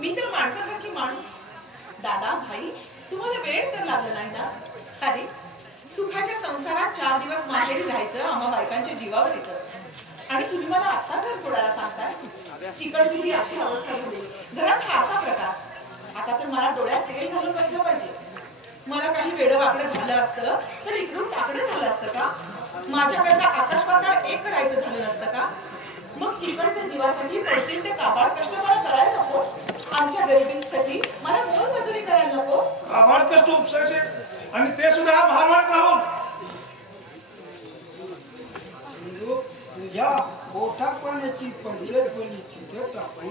मी तर माणसासारखी माणूस. दादा भाई तुम्हाला वेळ तर लागला नाही ना? अरे सुखाच्या संसारात 4 दिवस माहेरी राहायचं आम्हा बायकांच्या जीवावर येतं आणि तुम्ही मला आता घर सोडायला सांगताय. तिकडची ही अशी अवस्था झाली, घरात हा असा प्रकार. आता तर मला डोळ्यात तेल घालून बसलं पाहिजे. मला काही वेडं वाकडं झालं असतं तर इकडून टाकडं झालं असतं का? माझ्याकडनं आकाश पाताळ एक करायचं झालं नसतं का? मग तिकडच्या जीवासाठी पडतील ते काबाड कष्ट मला करायला नको? आमच्या गरिबींसाठी मला मोलमजुरी करायला नको? काबाड कष्ट उपसायचे आणि ते सुद्धा महाराज राहून तुझ्या मोठा पाण्याची पंचायत बोली तिथे टाकू.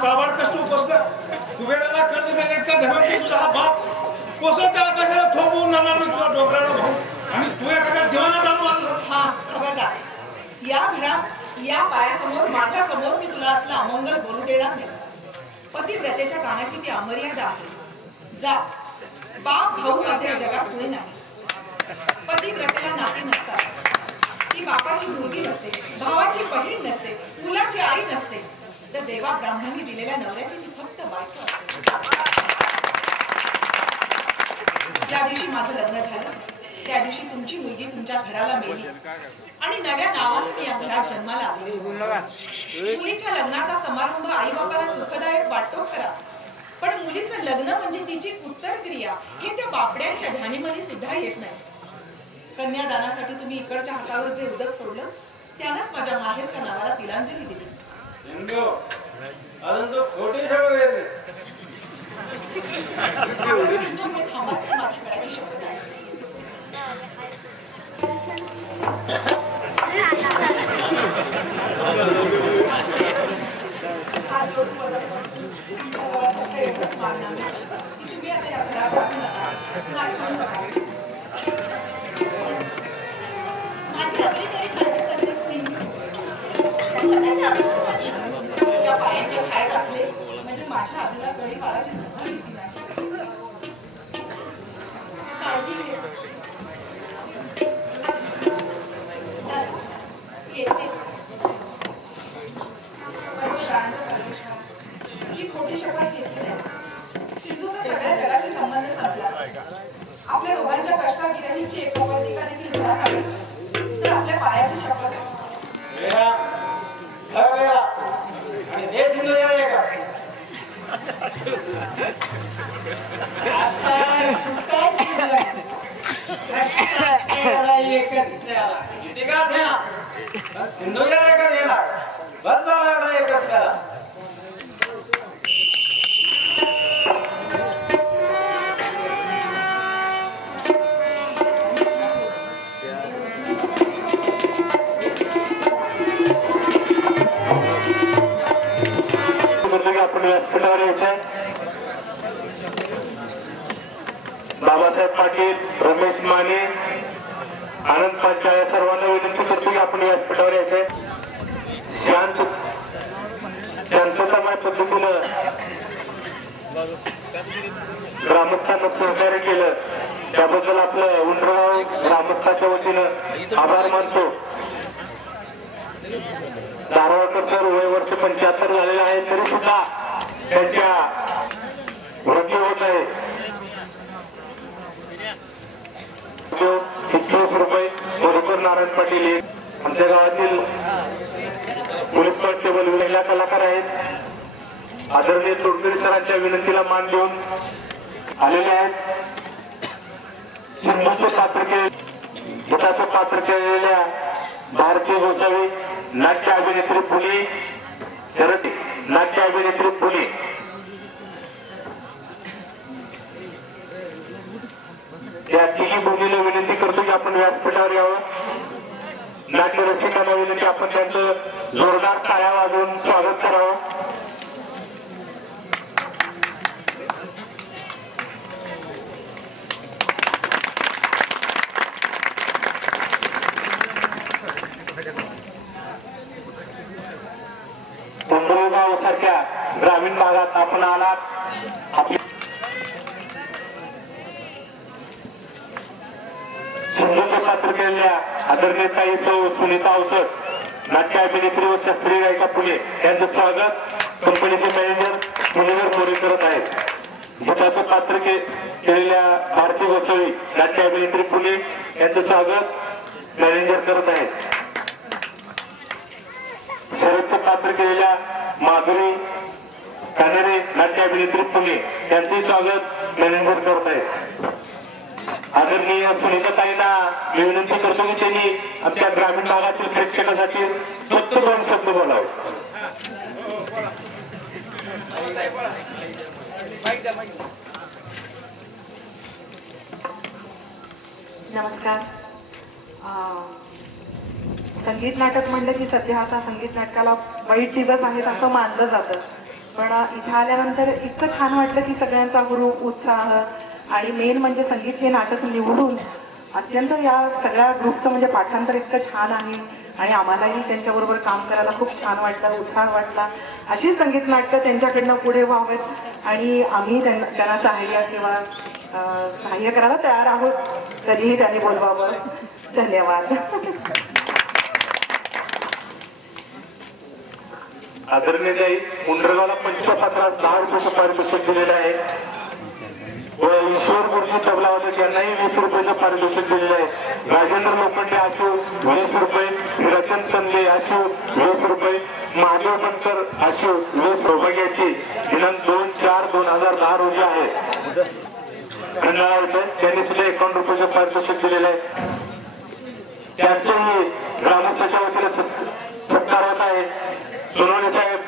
काबाड कष्ट उपसलं. कुबेराला कर्ज देण्यात का धर्म तुझा हा बाप कोसळ त्याला कशाला थोपवून जाणार नाही तुला डोकराला भाऊ आणि तू एखाद्या देवाला जाणू असं. हा खबरदार, या घरात या पायासमोर माझ्या समोर मी तुला असला अमंगल बोलू देणार नाही. पतिव्रतेच्या कामाची ती अमर्यादा आहे. जा, बाप भाऊ माझ्या जगात कोणी नाही. पतिव्रतेला नाती नसतात. ती बापाची मुलगी नसते, भावाची बहीण नसते, मुलाची आई नसते. तर देवा ब्राह्मणांनी दिलेल्या नवऱ्याची ती फक्त बायको असते. ज्या दिवशी माझं लग्न झालं त्या दिवशी तुमची मुलगी तुमच्या घराला मेली आणि नव्या नावाने मी या घरात जन्माला आले. मुलीच्या लग्नाचा समारंभ आई बापाला सुखदायक वाटतो खरा, पण मुलीचं लग्न म्हणजे तिची उत्तरक्रिया हे त्या बापड्यांच्या ध्यानीमध्ये सुद्धा येत नाही. कन्यादानासाठी तुम्ही इकडच्या हातावर जे उदक सोडलं त्यानंच माझ्या माहेरच्या नावाला तिलांजली दिली. माझ्या गळ्याची शपथ आहे. तुम्ही आता या घरात माझी अगदी तरी या पायाच्या छायेत असले म्हणजे माझ्या आजूला कळी काळाची सुद्धा भीती नाही. काळजी घे. येते ही खोटी शपथ घेतली नाही. सिंधूचा सगळ्या जगाशी संबंध संपला. आपल्या दोघांच्या कष्टागिरीची एकोपर्तिका देखील घरात आली तर आपल्या पायाची शपथ सिंधू बस झाला एकच करा. आपण व्यासपीठावर यायचं. बाबासाहेब पाटील, रमेश माने, आनंद पांचाळ या सर्वांना विनंती करतो की आपण व्यासपीठावर यायचंय. शांततामय पद्धतीनं ग्रामस्थांना सहकार्य केलं त्याबद्दल आपलं उंडराव ग्रामस्थाच्या वतीनं आभार मानतो. दारवाळकर सर वय वर्ष 75 झालेले आहे तरी सुद्धा त्यांच्या वृद्धी होत आहे. 21 रुपये मधुकर नारायण पाटील आमच्या गावातील पोलीस कॉन्स्टेबल महिला कलाकार आहेत. आदरणीय तोडकरी सरांच्या विनंतीला मान देऊन आलेले आहेत. सिंधूचे पात्र केलेल्या भारतीय गोसावी नाट्य अभिनेत्री पुणे नाट्य अभिनेत्री पुणे या तिन्ही भूमीला विनंती करतो की आपण व्यासपीठावर यावं. नाट्य रसिकांना विनंती आपण त्यांचं जोरदार टाळ्या वाजवून स्वागत करावं. सारख्या ग्रामीण भागात आपण आलात. सिंधूचे पात्र केलेल्या आदरणीय ताई सौ सुनीता अवचट नाट्य अभिनेत्री व शास्त्रीय गायिका पुणे यांचं स्वागत कंपनीचे मॅनेजर मुनिवर मोरे करत आहेत. गीताचं पात्र केलेल्या भारती गोसावी नाट्य अभिनेत्री पुणे यांचं स्वागत मॅनेजर करत आहेत. शरदचं पात्र केलेल्या माधुरी कानेरे नाट्य अभिनेत्री पुणे यांचंही स्वागत मॅनेजर करत आहेत. आदरणीय सुनीताताईंना मी विनंती करतो की त्यांनी आमच्या ग्रामीण भागातील प्रेक्षकासाठी फक्त 2 शब्द बोलावे. नमस्कार. संगीत नाटक म्हणलं की सध्या आता संगीत नाटकाला वाईट दिवस आहेत असं मानलं जातं, पण इथं आल्यानंतर इतकं छान वाटलं की सगळ्यांचा हुरूप उत्साह आणि मेन म्हणजे संगीत हे नाटक निवडून अत्यंत या सगळ्या ग्रुपचं म्हणजे पाठांतर इतकं छान आहे आणि आम्हालाही त्यांच्याबरोबर काम करायला खूप छान वाटलं, उत्साह वाटला. अशी संगीत नाटकं त्यांच्याकडनं पुढे व्हावेत आणि आम्ही त्यांना सहाय्य किंवा सहाय्य करायला तयार आहोत. कधीही त्यांनी बोलवावं. धन्यवाद. आदरणीय ताई उंडरगावला 25 10 रुपयाचं पारितोषिक दिलेलं आहे व ईश्वर गुरुजी तबलावादक यांनाही 20 रुपयाचं पारितोषिक दिलेलं आहे. राजेंद्र लोखंडे आशू 20 रुपये, रतन चंदे आशू 20 रुपये, महादेव बनकर आशू 20 सौभाग्याची दिनांक 2/4/2010 रोजी आहे. खंडाळा होते त्यांनी सुद्धा 51 रुपयाचं पारितोषिक दिलेलं आहे. त्यांचंही ग्रामस्थाच्या वतीने सत्कार होत आहे. सोनवणे साहेब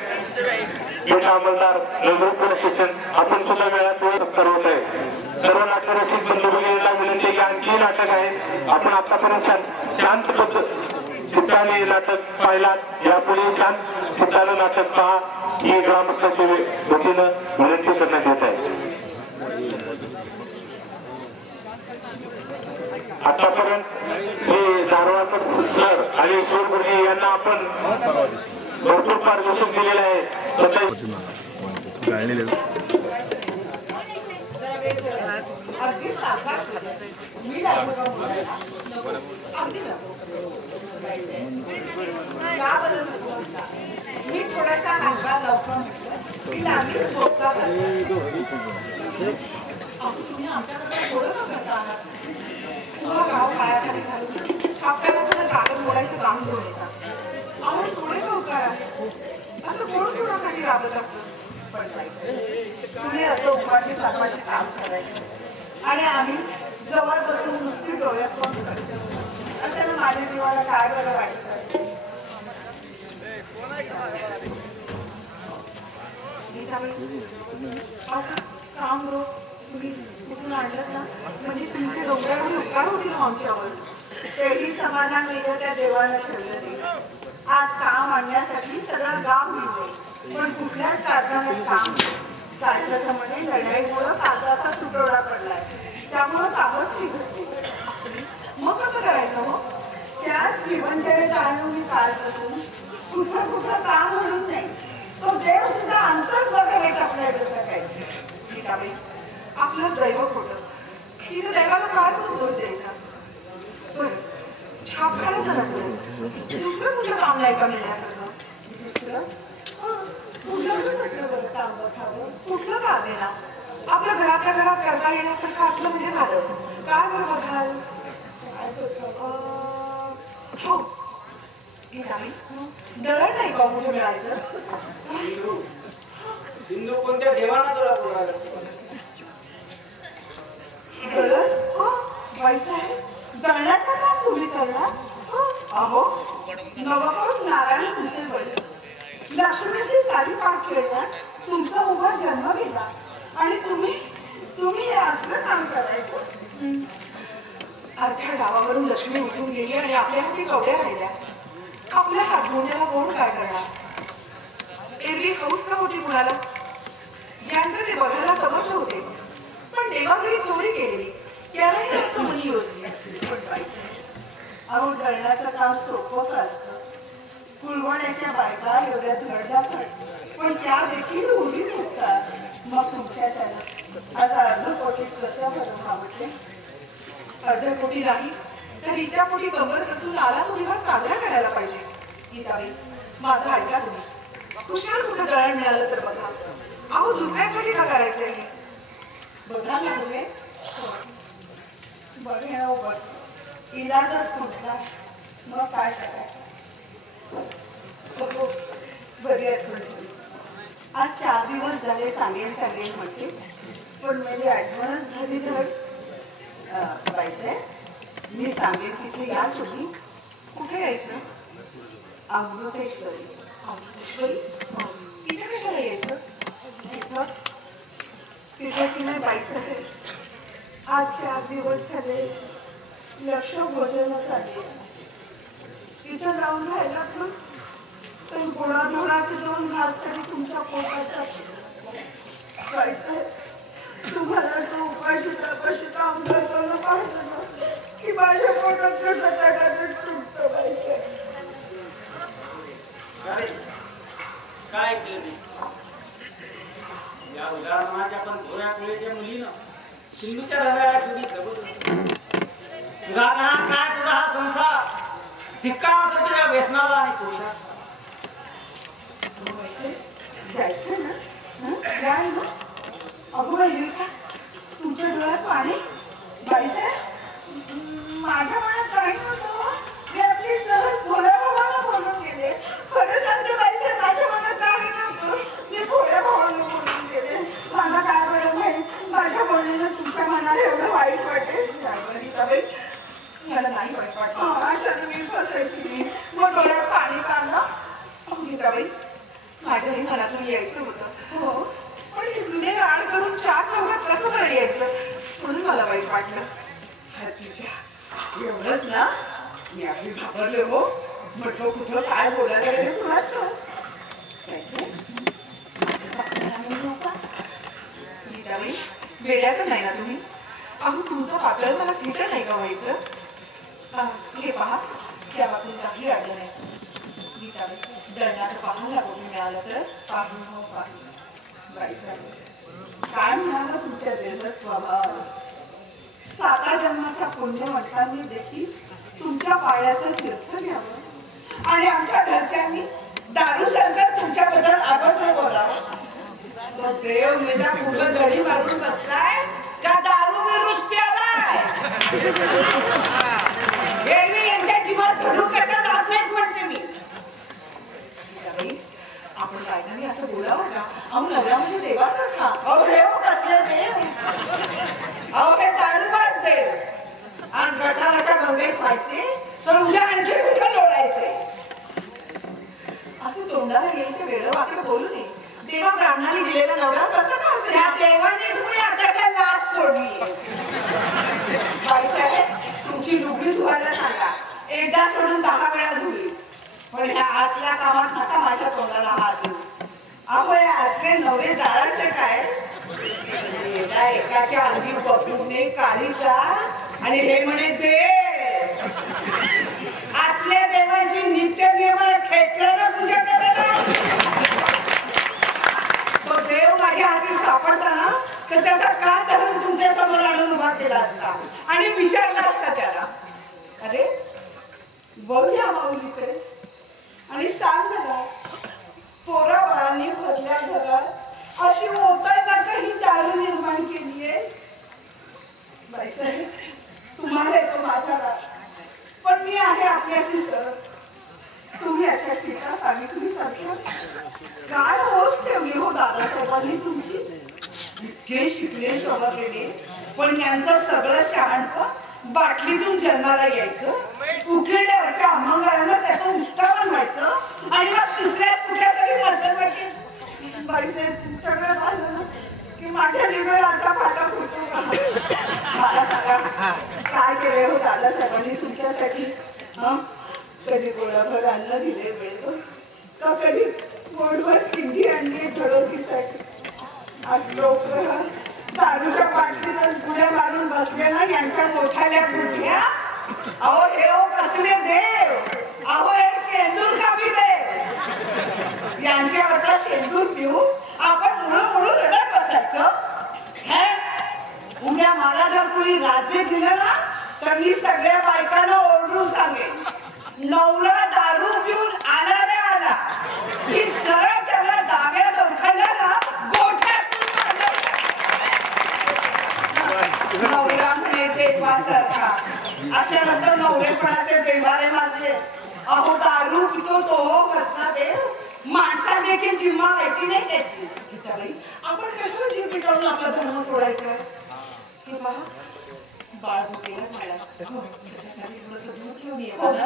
पेठ अंमलदार नंदुरबार स्टेशन आपण सुद्धा वेळात वेळ सत्कार होत आहे. सर्व नाट्यरसिक बंधू भगिनींना विनंती की आणखी नाटक आहे. आपण आतापर्यंत शांत चित्ताने नाटक पाहिलात, यापुढे शांत चित्तानं नाटक पहा ही ग्रामस्थांच्या वतीनं विनंती करण्यात येत आहे. आतापर्यंत श्री धारवाडकर सर आणि ईश्वर गुरुजी यांना आपण भरपूर पारितोषिक दिलेलं आहे. अगदी साधा मी मी थोडासा हातभार लावतो म्हटलं की लांबीच बोलता तुम्ही आमच्याकडे थोडं न करता आहात. तुला गाव पायाखाली घालून आपल्याला थोडं कागद बोलायचं काम करून येतात. आम्हाला थोडे उपकार असं कोण कोणासाठी राबत असतं. तुम्ही असं उपाशी सापाचे काम करायचं आणि आम्ही जवळ बसून नुसती डोळ्यात पण करायचं. अशानं माझ्या जीवाला काय बरं वाटतं. असं काम रोज तुम्ही कुठून आणलं ना म्हणजे तुमचे डोंगरावर उपकार होतील आमच्यावर. तेही समाधान मिळलं त्या देवाला ठेवलं. आज काम आणण्यासाठी सगळं गाव मिळते, पण कुठल्याच कारणाने काम शासनामध्ये लढाईमुळं कागदाचा तुटवडा पडलाय. त्यामुळं कामच निघत. मग कसं करायचं हो. त्याच जीवनचर्या जाणून काल बसून कुठं काम म्हणून नाही, तो देव सुद्धा अंतर बघायला आपल्याकडे सकाळी. आपलं दैव खोटं तिथं देवाला काय दोष द्यायचा. बरं छाप काढायचं नसतं. दुसरं कुठं काम नाही का मिळण्यासारखं. दुसरं कुठलं का देणार. आपल्या घरातल्या घरात करता येण्यासारखं असलं म्हणजे झालं. काय बरं बघाल. हो दळण नाही का कुठे मिळायचं. हिंदू कोणत्या देवाना तुला बोलायला दळण्याचं काम तुम्ही करणार. अहो नवकरून नारायण तुमचे वडील लक्ष्मीची साडी पाठ केला, तुमचा उभा जन्म गेला आणि तुम्ही हे असलं काम करायचं. अर्ध्या गावावरून लक्ष्मी उठून गेली आणि आपल्या हाती कवड्या राहिल्या. आपल्या हातगुंड्याला कोण काय करणार. एरवी हौस का होती मुलाला. ज्यांचं ते बघायला समजलं होते, पण देवाघरी चोरी केलेली त्यालाही जास्त मनी योजली. अहो दळण्याचं काम सोपं असतं. फुलवण्याच्या बायका एवढ्या धडधाकट, पण त्या देखील उभी होतात. अर्ध्या पोटी नाही तर इतक्या पोटी कंबर कसून आला तो दिवस साजरा करायला पाहिजे. गीताबाई, माझं ऐका तुम्ही. कुशाल कुठं दळण मिळालं तर बघा. अहो दुसऱ्यासाठी का करायचंय हे? बघा ना मुले, बघे बघ, इलाजच कुठला, मग काय करायचं. हो, बरी आहे थोडी. आज 4 दिवस झाले सांगेल म्हणते, पण माझी आठवणच झाली तर पैसे मी सांगेल तिथे या तुम्ही. कुठे यायचं? अमृतेश्वरी. अमृतेश्वरी? इथे कशाला यायचं? तिथे की नाही पैसे आज 4 दिवस झाले लक्ष भोजनच आले. तिथं जाऊन राहिला तर गुणाधोरात जाऊन घास तरी तुमच्या पोटात जातो. तुम्हाला तो उपाय कशी काम करताना पाहिजे ना की माझ्या पोटात कसं टाकायचं तुमचं पाहिजे. काय केलं या उदाहरणाच्या पण थोड्या वेळेच्या मुलीनं सिंधूच्या रव्याला ठेवली सुधारणा काय तुझा हा संसार धिक्कार तुझ्या व्यसनाला आणि पुरुषात जायचं ना जाय ना. अगो येऊ का तुमच्या डोळ्यात पाणी. बाईसाहेब माझ्या मनात काही नव्हतं. मी आपली सहज भोळ्या भावाला बोलून गेले. खरं सांगते बाईसाहेब माझ्या मनात काही नव्हतं. मी भोळ्या भावाला बोलून गेले. मला काय कळलं नाही माझ्या बोलण्यानं तुमच्या मनाला एवढं वाईट वाटेल. मला नाही वाईट वाटतं. अशा तुम्ही फसायची मग डोळ्यात पाणी काढलं. गीताबाई, माझ्याही मनातून यायचं होतं. हो पण हे जुने राड करून 4 चौघात कसं बरं यायचं म्हणून मला वाईट वाटलं. हत्तीच्या एवढंच ना मी आपली घाबरले हो. म्हटलं कुठं काय बोलायला गेले कुणाचं. गीताबाई, वेड्या तर नाही ना तुम्ही? अहो तुमचं पातळ मला फिटर नाही का व्हायचं? हे पहा, त्यापासून काही अडलं नाही. गीताबाई, दंडाचं पाहून लागून मिळालं तर पाहून हो पाहून. काय म्हणाला तुमच्या देह स्वभाव. 7 जन्माच्या पुण्यमठांनी देखील तुमच्या पायाचं तीर्थ घ्यावं आणि आमच्या घरच्यांनी दारू सरकार तुमच्याबद्दल अभद्र बोलावं. तो देव मेला कुठं दडी मारून बसलाय का दारू मी रुसप्यालाय. हे मी यांच्या जीवात झडू कशा जात नाहीत म्हणते मी. आपण बायकांनी असं बोलावं का? अहो नवऱ्यामध्ये देवासारखा. अहो देव कसले देव. अहो हे दारूबाज देव. आणि गटाराच्या गंगेत व्हायचे तर उद्या आणखी कुठं लोळायचे. असं तोंडाला येईल ते वेळ वाकडं बोलू नये. देवा ब्राह्मणाने दिलेला नवरा कसं का असेल? त्या देवानेच मी आताशा लाच सोडली. बाईसाहेब तुमची लुगडी धुवायला सांगा. एकदा सोडून 10 वेळा धुवी. पण ह्या असल्या कामात नका माझ्या तोंडाला हात देऊ. अहो या असले नवरे जाळायचे काय. एकाच्या अंगी पकडून काळीचा आणि हे म्हणे देव. असल्या देवांची नित्य नियम खेटल्यानं पूजा करायला. तो देव माझ्या हाती सापडताना तर त्याचा कान धरून तुमच्या समोर आणून उभा केला असता आणि विचारला असता त्याला, अरे बघूया माऊलीकडे आणि सांग मला पोराबाळांनी भरल्या घरात अशी ओतायला काही दारू निर्माण केली आहे. बाईसाहेब तुम्हाला येतो माझा राग, पण मी आहे आपल्याशी सर. तुम्ही याच्या सीता सांगितली सारख्या काय होश ठेवली हो दादासाहेबांनी तुमची. इतके शिकले सवरलेले पण यांचं सगळं शहाणपण बाटलीतून जन्माला यायचं. उठलेल्यावरच्या अमंगळानं त्याचं उष्टावण व्हायचं आणि मग तिसऱ्या कुठल्या तरी मजलवटीत बाईसाहेब तुमच्याकडे पाहिलं ना की माझ्या जीवाला असा फाटा फुटतो का. मला सांगा काय केले हो दादासाहेबांनी तुमच्यासाठी. कधी गोळाभर अन्न दिले वेळ का कधी गोडभर किंडी आणली घडवतीसाठी. आज लोक दारूच्या पाठीला पुढे मारून बसले ना यांच्या मोठ्याल्या बुद्ध्या. अहो हे कसले देव. अहो हे शेंदूर कापी देव. यांच्यावरचा शेंदूर पिऊ आपण मुळू रडत बसायचं. उद्या मला जर कोणी राज्य दिलं ना तर मी सगळ्या बायकांना ओरडून सांगेन, नवरा दारू पिऊन आला रे आला की सरळ त्याला डाव्या लोखंडाला गोठ्यातून नवरा म्हणे देवासारखा. अशा नंतर नवरेपणाचे देवारे माजले. अहो दारू पितो तो कसला देव, माणसा देखील जिम्मा व्हायची नाही त्याची. आपण कशाला जीव पिटवून आपला धर्म सोडायचा? हे पहा, बाळ भुकेलाच मला त्याच्यासाठी थोडंसं दूध घेऊन ये मला.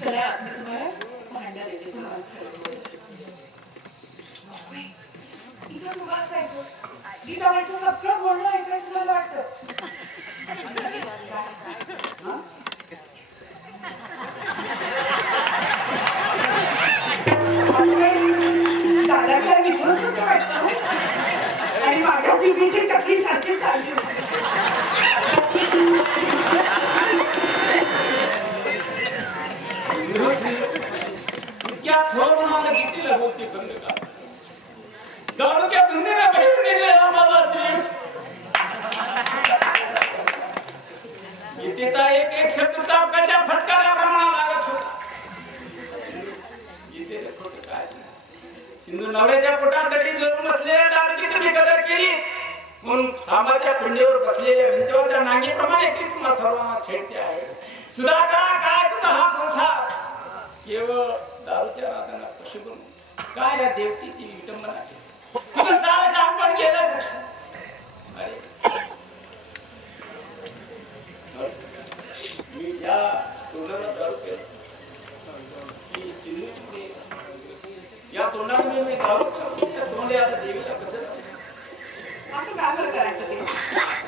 चला मी तुम्हाला भांडा देते. इथं उभा असायचं, गीताबाईचं सगळं बोलणं ऐकायचं झालं वाटतं. दादासाहेब इथूनच होते वाटतं आणि माझ्या जीबीची टक्की सारखी चालली होती. क्या थोर मला किती लागते बंद का दारूच्या धुंदीने बहीण निघलेला माझा जीव. गीतेचा एक एक शब्द चावकाच्या फटकाऱ्याप्रमाणे लागत होता. गीतेचं खोटं काय हिंदू नवऱ्याच्या पोटात दडी धरून बसलेल्या दारूची तुम्ही कदर केली म्हणून खांबाच्या कुंडीवर बसलेल्या विंचवाच्या नांगीप्रमाणे ती तुम्हा सर्वांना छेडते आहे. सुधाकरा काय तुझा हा संसार केवळ दारूच्या नादाला पशु बनून काय या देवतेची विटंबना तुझं सारं शहाणपण गेलं. अरे मी या तोंडाला दारू केलं, या तोंडामध्ये मी दारू केलं, तोंडे आता देवीला कसं असं का बरं करायचं ते?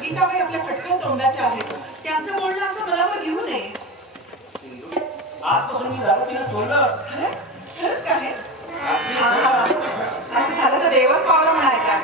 गीताबाई आपल्या फटक्या तोंडाच्या आहेत, त्यांचं बोलणं असं मनावर घेऊ नये. आजपासून मी दारू पिणं सोडलं. खरंच का हे? असं झालं तर देवच पावलं म्हणायचा.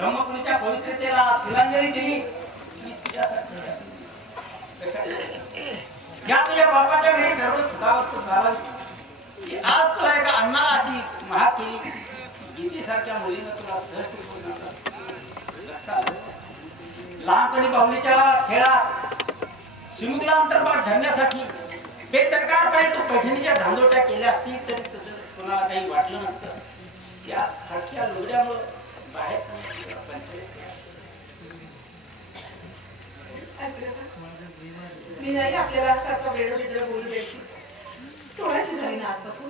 ब्रह्मपुरीच्या पवित्रतेला तिलांजली दिली. ज्या तुझ्या बापाच्या घरी दररोज सदावत झाला की आज तुला एका अण्णाला अशी महाग केली. गीतेसारख्या मुलीनं तुला सहज लहानपणी बाहुलीच्या खेळात शिमुकला अंतर्भाग धरण्यासाठी बेदरकारपणे तू पैठणीच्या धांदोट्या केल्या असतील तरी तसं कोणाला काही वाटलं नसतं. त्या सारख्या लोड्यामुळे बाहेर मी नाही आपल्याला असं आता वेळोवेळी बोलू द्यायची. सोडायची झाली ना आजपासून.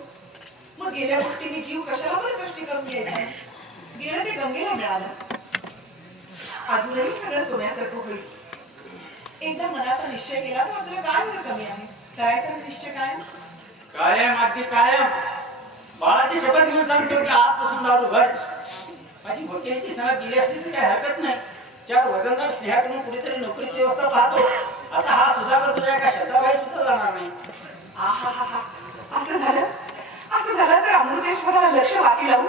मग गेल्या गोष्टींनी जीव कशाला बरं कष्टी करून घ्यायचा. गेलं ते गंगेला मिळालं. अजूनही सगळं सोन्यासारखं होईल. एकदा मनाचा निश्चय केला तर आपल्याला काय बरं कमी आहे. करायचा निश्चय काय कायम अगदी कायम. बाळाची शपथ घेऊन सांगतो की आजपासून दारू घट. माझी भोक्याची सणा गेली असली तरी काही हरकत नाही. त्या वजनदार स्नेहाकडून कुठेतरी नोकरीची व्यवस्था पाहतो. आता हा सुधाकर तुझ्या एका शब्दाबाहेर सुद्धा जाणार नाही. असं झालं तर अमृतेश्वराला लक्ष वाकी लावून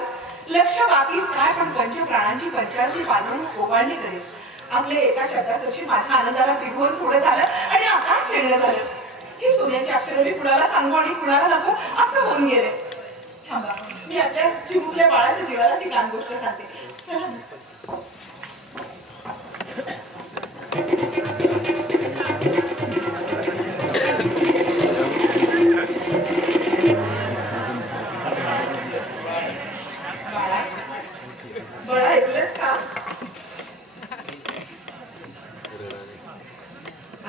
लक्ष वाकीच काय पण पंच प्राणांची पंचायती पालवून ओवाळणी करेल. आपले एका शब्दासाठी माझ्या आनंदाला पिघवून पुढे झालं आणि आता खेळणं झालं. ही सोन्याची अक्षरं मी कुणाला सांगू आणि कुणाला नको असं होऊन गेले. थांबा, मी आपल्या चिमुकल्या बाळाच्या जीवाला ती गान गोष्ट सांगते. चला बळा ऐकलंच का?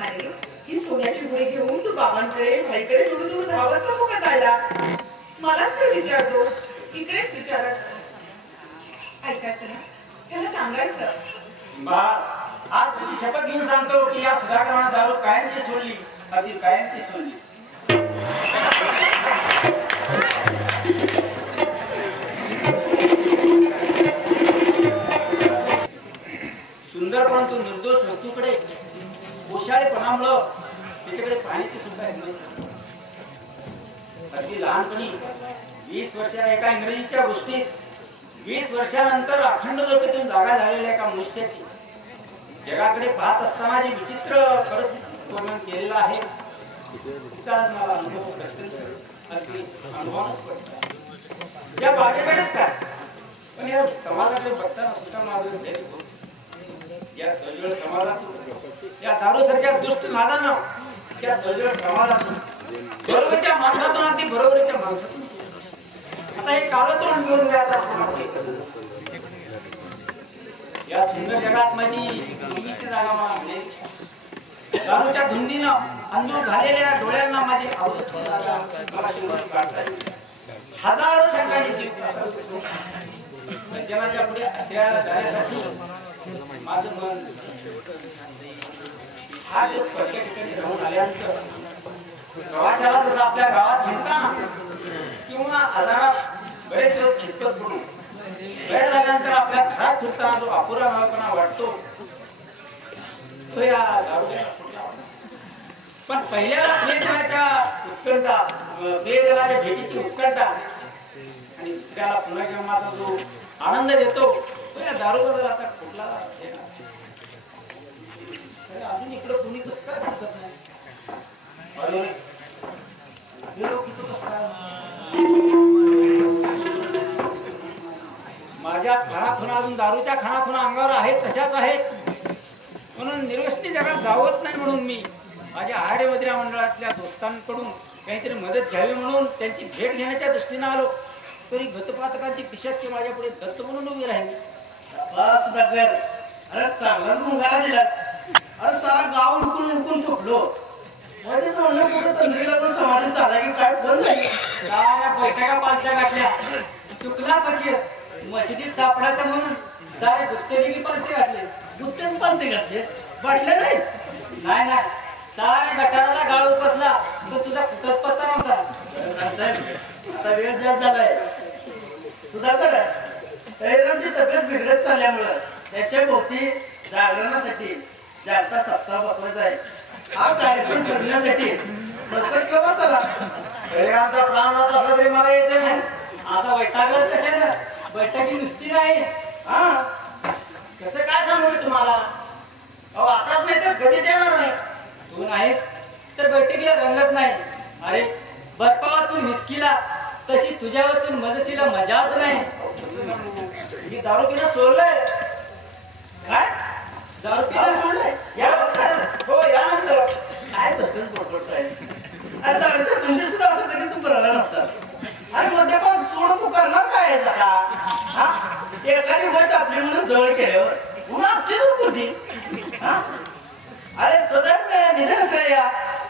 अरे ही सोन्याची गुढी घेऊन तू बाबांकडे भाईकडे दूर धावत नको का जायला? मलाच तर विचारतो. इकडेच विचारस. ऐकायचं ना, त्याला सांगायचं. बा आज तुझी शपथ घेऊन सांगतो की या सुधाकरांना दारू कायमची सोडली. अगदी कायमची सोडली. सुंदर परंतु निर्दोष वस्तूकडे ओशाळेपणामुळं त्याच्याकडे पाहण्याची सुद्धा नाही. अगदी लहानपणी 20 वर्षा एका इंग्रजीच्या गोष्टीत 20 वर्षानंतर अखंड लोकेतून जागा झालेल्या एका मनुष्याची जगाकडे पाहत असताना जी विचित्र परिस्थिती वर्णन केलेलं आहे तिचा मला अनुभव अगदी अनुभवच पडतो. या बागेकडेच काय पण या समाजाकडे बघताना सुद्धा माझं या सजळ समाजातून या दारूसारख्या दुष्ट नादानं त्या सजळ समाजातून बरोबरच्या माणसातून अगदी बरोबरीच्या माणसातून आता हे काळातून घेऊन या सुंदर जगात माझी नेहमीची जागा मला दारूच्या धुंदीनं अंधूर झालेल्या डोळ्यांना माझी आवडत हजारो शंकांनी जीव सज्जनाच्या पुढे आश्रयाला जाण्यासाठी माझं मन हा दिवस प्रत्येक ठिकाणी राहून आल्यानंतर प्रवासाला जसं आपल्या गावात फिरताना किंवा आजारात बरेच दिवस खिटकत पडून वेळ झाल्यानंतर आपल्या घरात फिरताना जो अपुरा भावपणा वाटतो तो या दारूच्या. पण पहिल्याला प्रियजनाच्या उत्कंठा प्रियजनाच्या भेटीची उत्कंठा आणि दुसऱ्याला पुनर्जन्माचा जो आनंद देतो तो या दारूला आता कुठला अजून इकडं कुणी कसं काय दिसत नाही. माझ्या खाणाखुणा अजून दारूच्या खाणाखुणा अंगावर आहेत तशाच आहेत. म्हणून निर्वसनी जगात जावत नाही म्हणून मी माझ्या आर्य मदिरा मंडळातल्या दोस्तांकडून काहीतरी मदत घ्यावी म्हणून त्यांची भेट घेण्याच्या दृष्टीने आलो. तरी गतपातकांची पिशाची माझ्या पुढे दत्त म्हणून उभी राहिली. सुधाकर, अरे चांगलाच मुंगारा दिला. अरे सारा गाव लुकून लुकून थोपलो. मध्येच म्हणलं कुठं तंत्रीला पण समाधान झाला की काय बंद झाली. काय बैठका पालच्या घातल्या चुकला फकीर. मशिदीत सापडायचं म्हणून सारे गुप्तेगी पालथे घातले. गुप्तेच पालथे घातले वाटले नाही. नाही नाही सारे गटाराला गाळ उपसला तो तुझा कुठंच पत्ता नव्हता. साहेब आता वेळ जास्त झालाय. सुधाकर, कैरामची तब्येत बिघडत चालल्यामुळं त्याच्या भोवती जागरणासाठी जागता सप्ताह बसवायचा आहे. हा कार्यक्रम करण्यासाठी प्रत्येक केव्हा चला कैरामचा प्राण होता असला तरी मला यायचं नाही. असा वैतागला कशाला बैठकी नुसती नाही. हा कसं काय सांगू मी तुम्हाला? अहो आताच नाही तर कधीच येणार नाही. तू नाहीस तर बैठकीला रंगत नाही. अरे बर्फा वाचून मिसकीला तशी तुझ्या वाचून मदशीला मजाच नाही. मी दारू पिणं सोडलंय. काय दारू पिणं सोडलंय? हो यानंतर काय बद्दल बोलतोय? अरे दारूच्या तुमचे सुद्धा असं कधी तू करायला नव्हता. अरे मद्यपान सोडून तू करणार काय आहेस आता? हा? एखादी गोष्ट आपली म्हणून जवळ केल्यावर पुन्हा असते तू बुद्धी. अरे स्वतः निधन श्रेया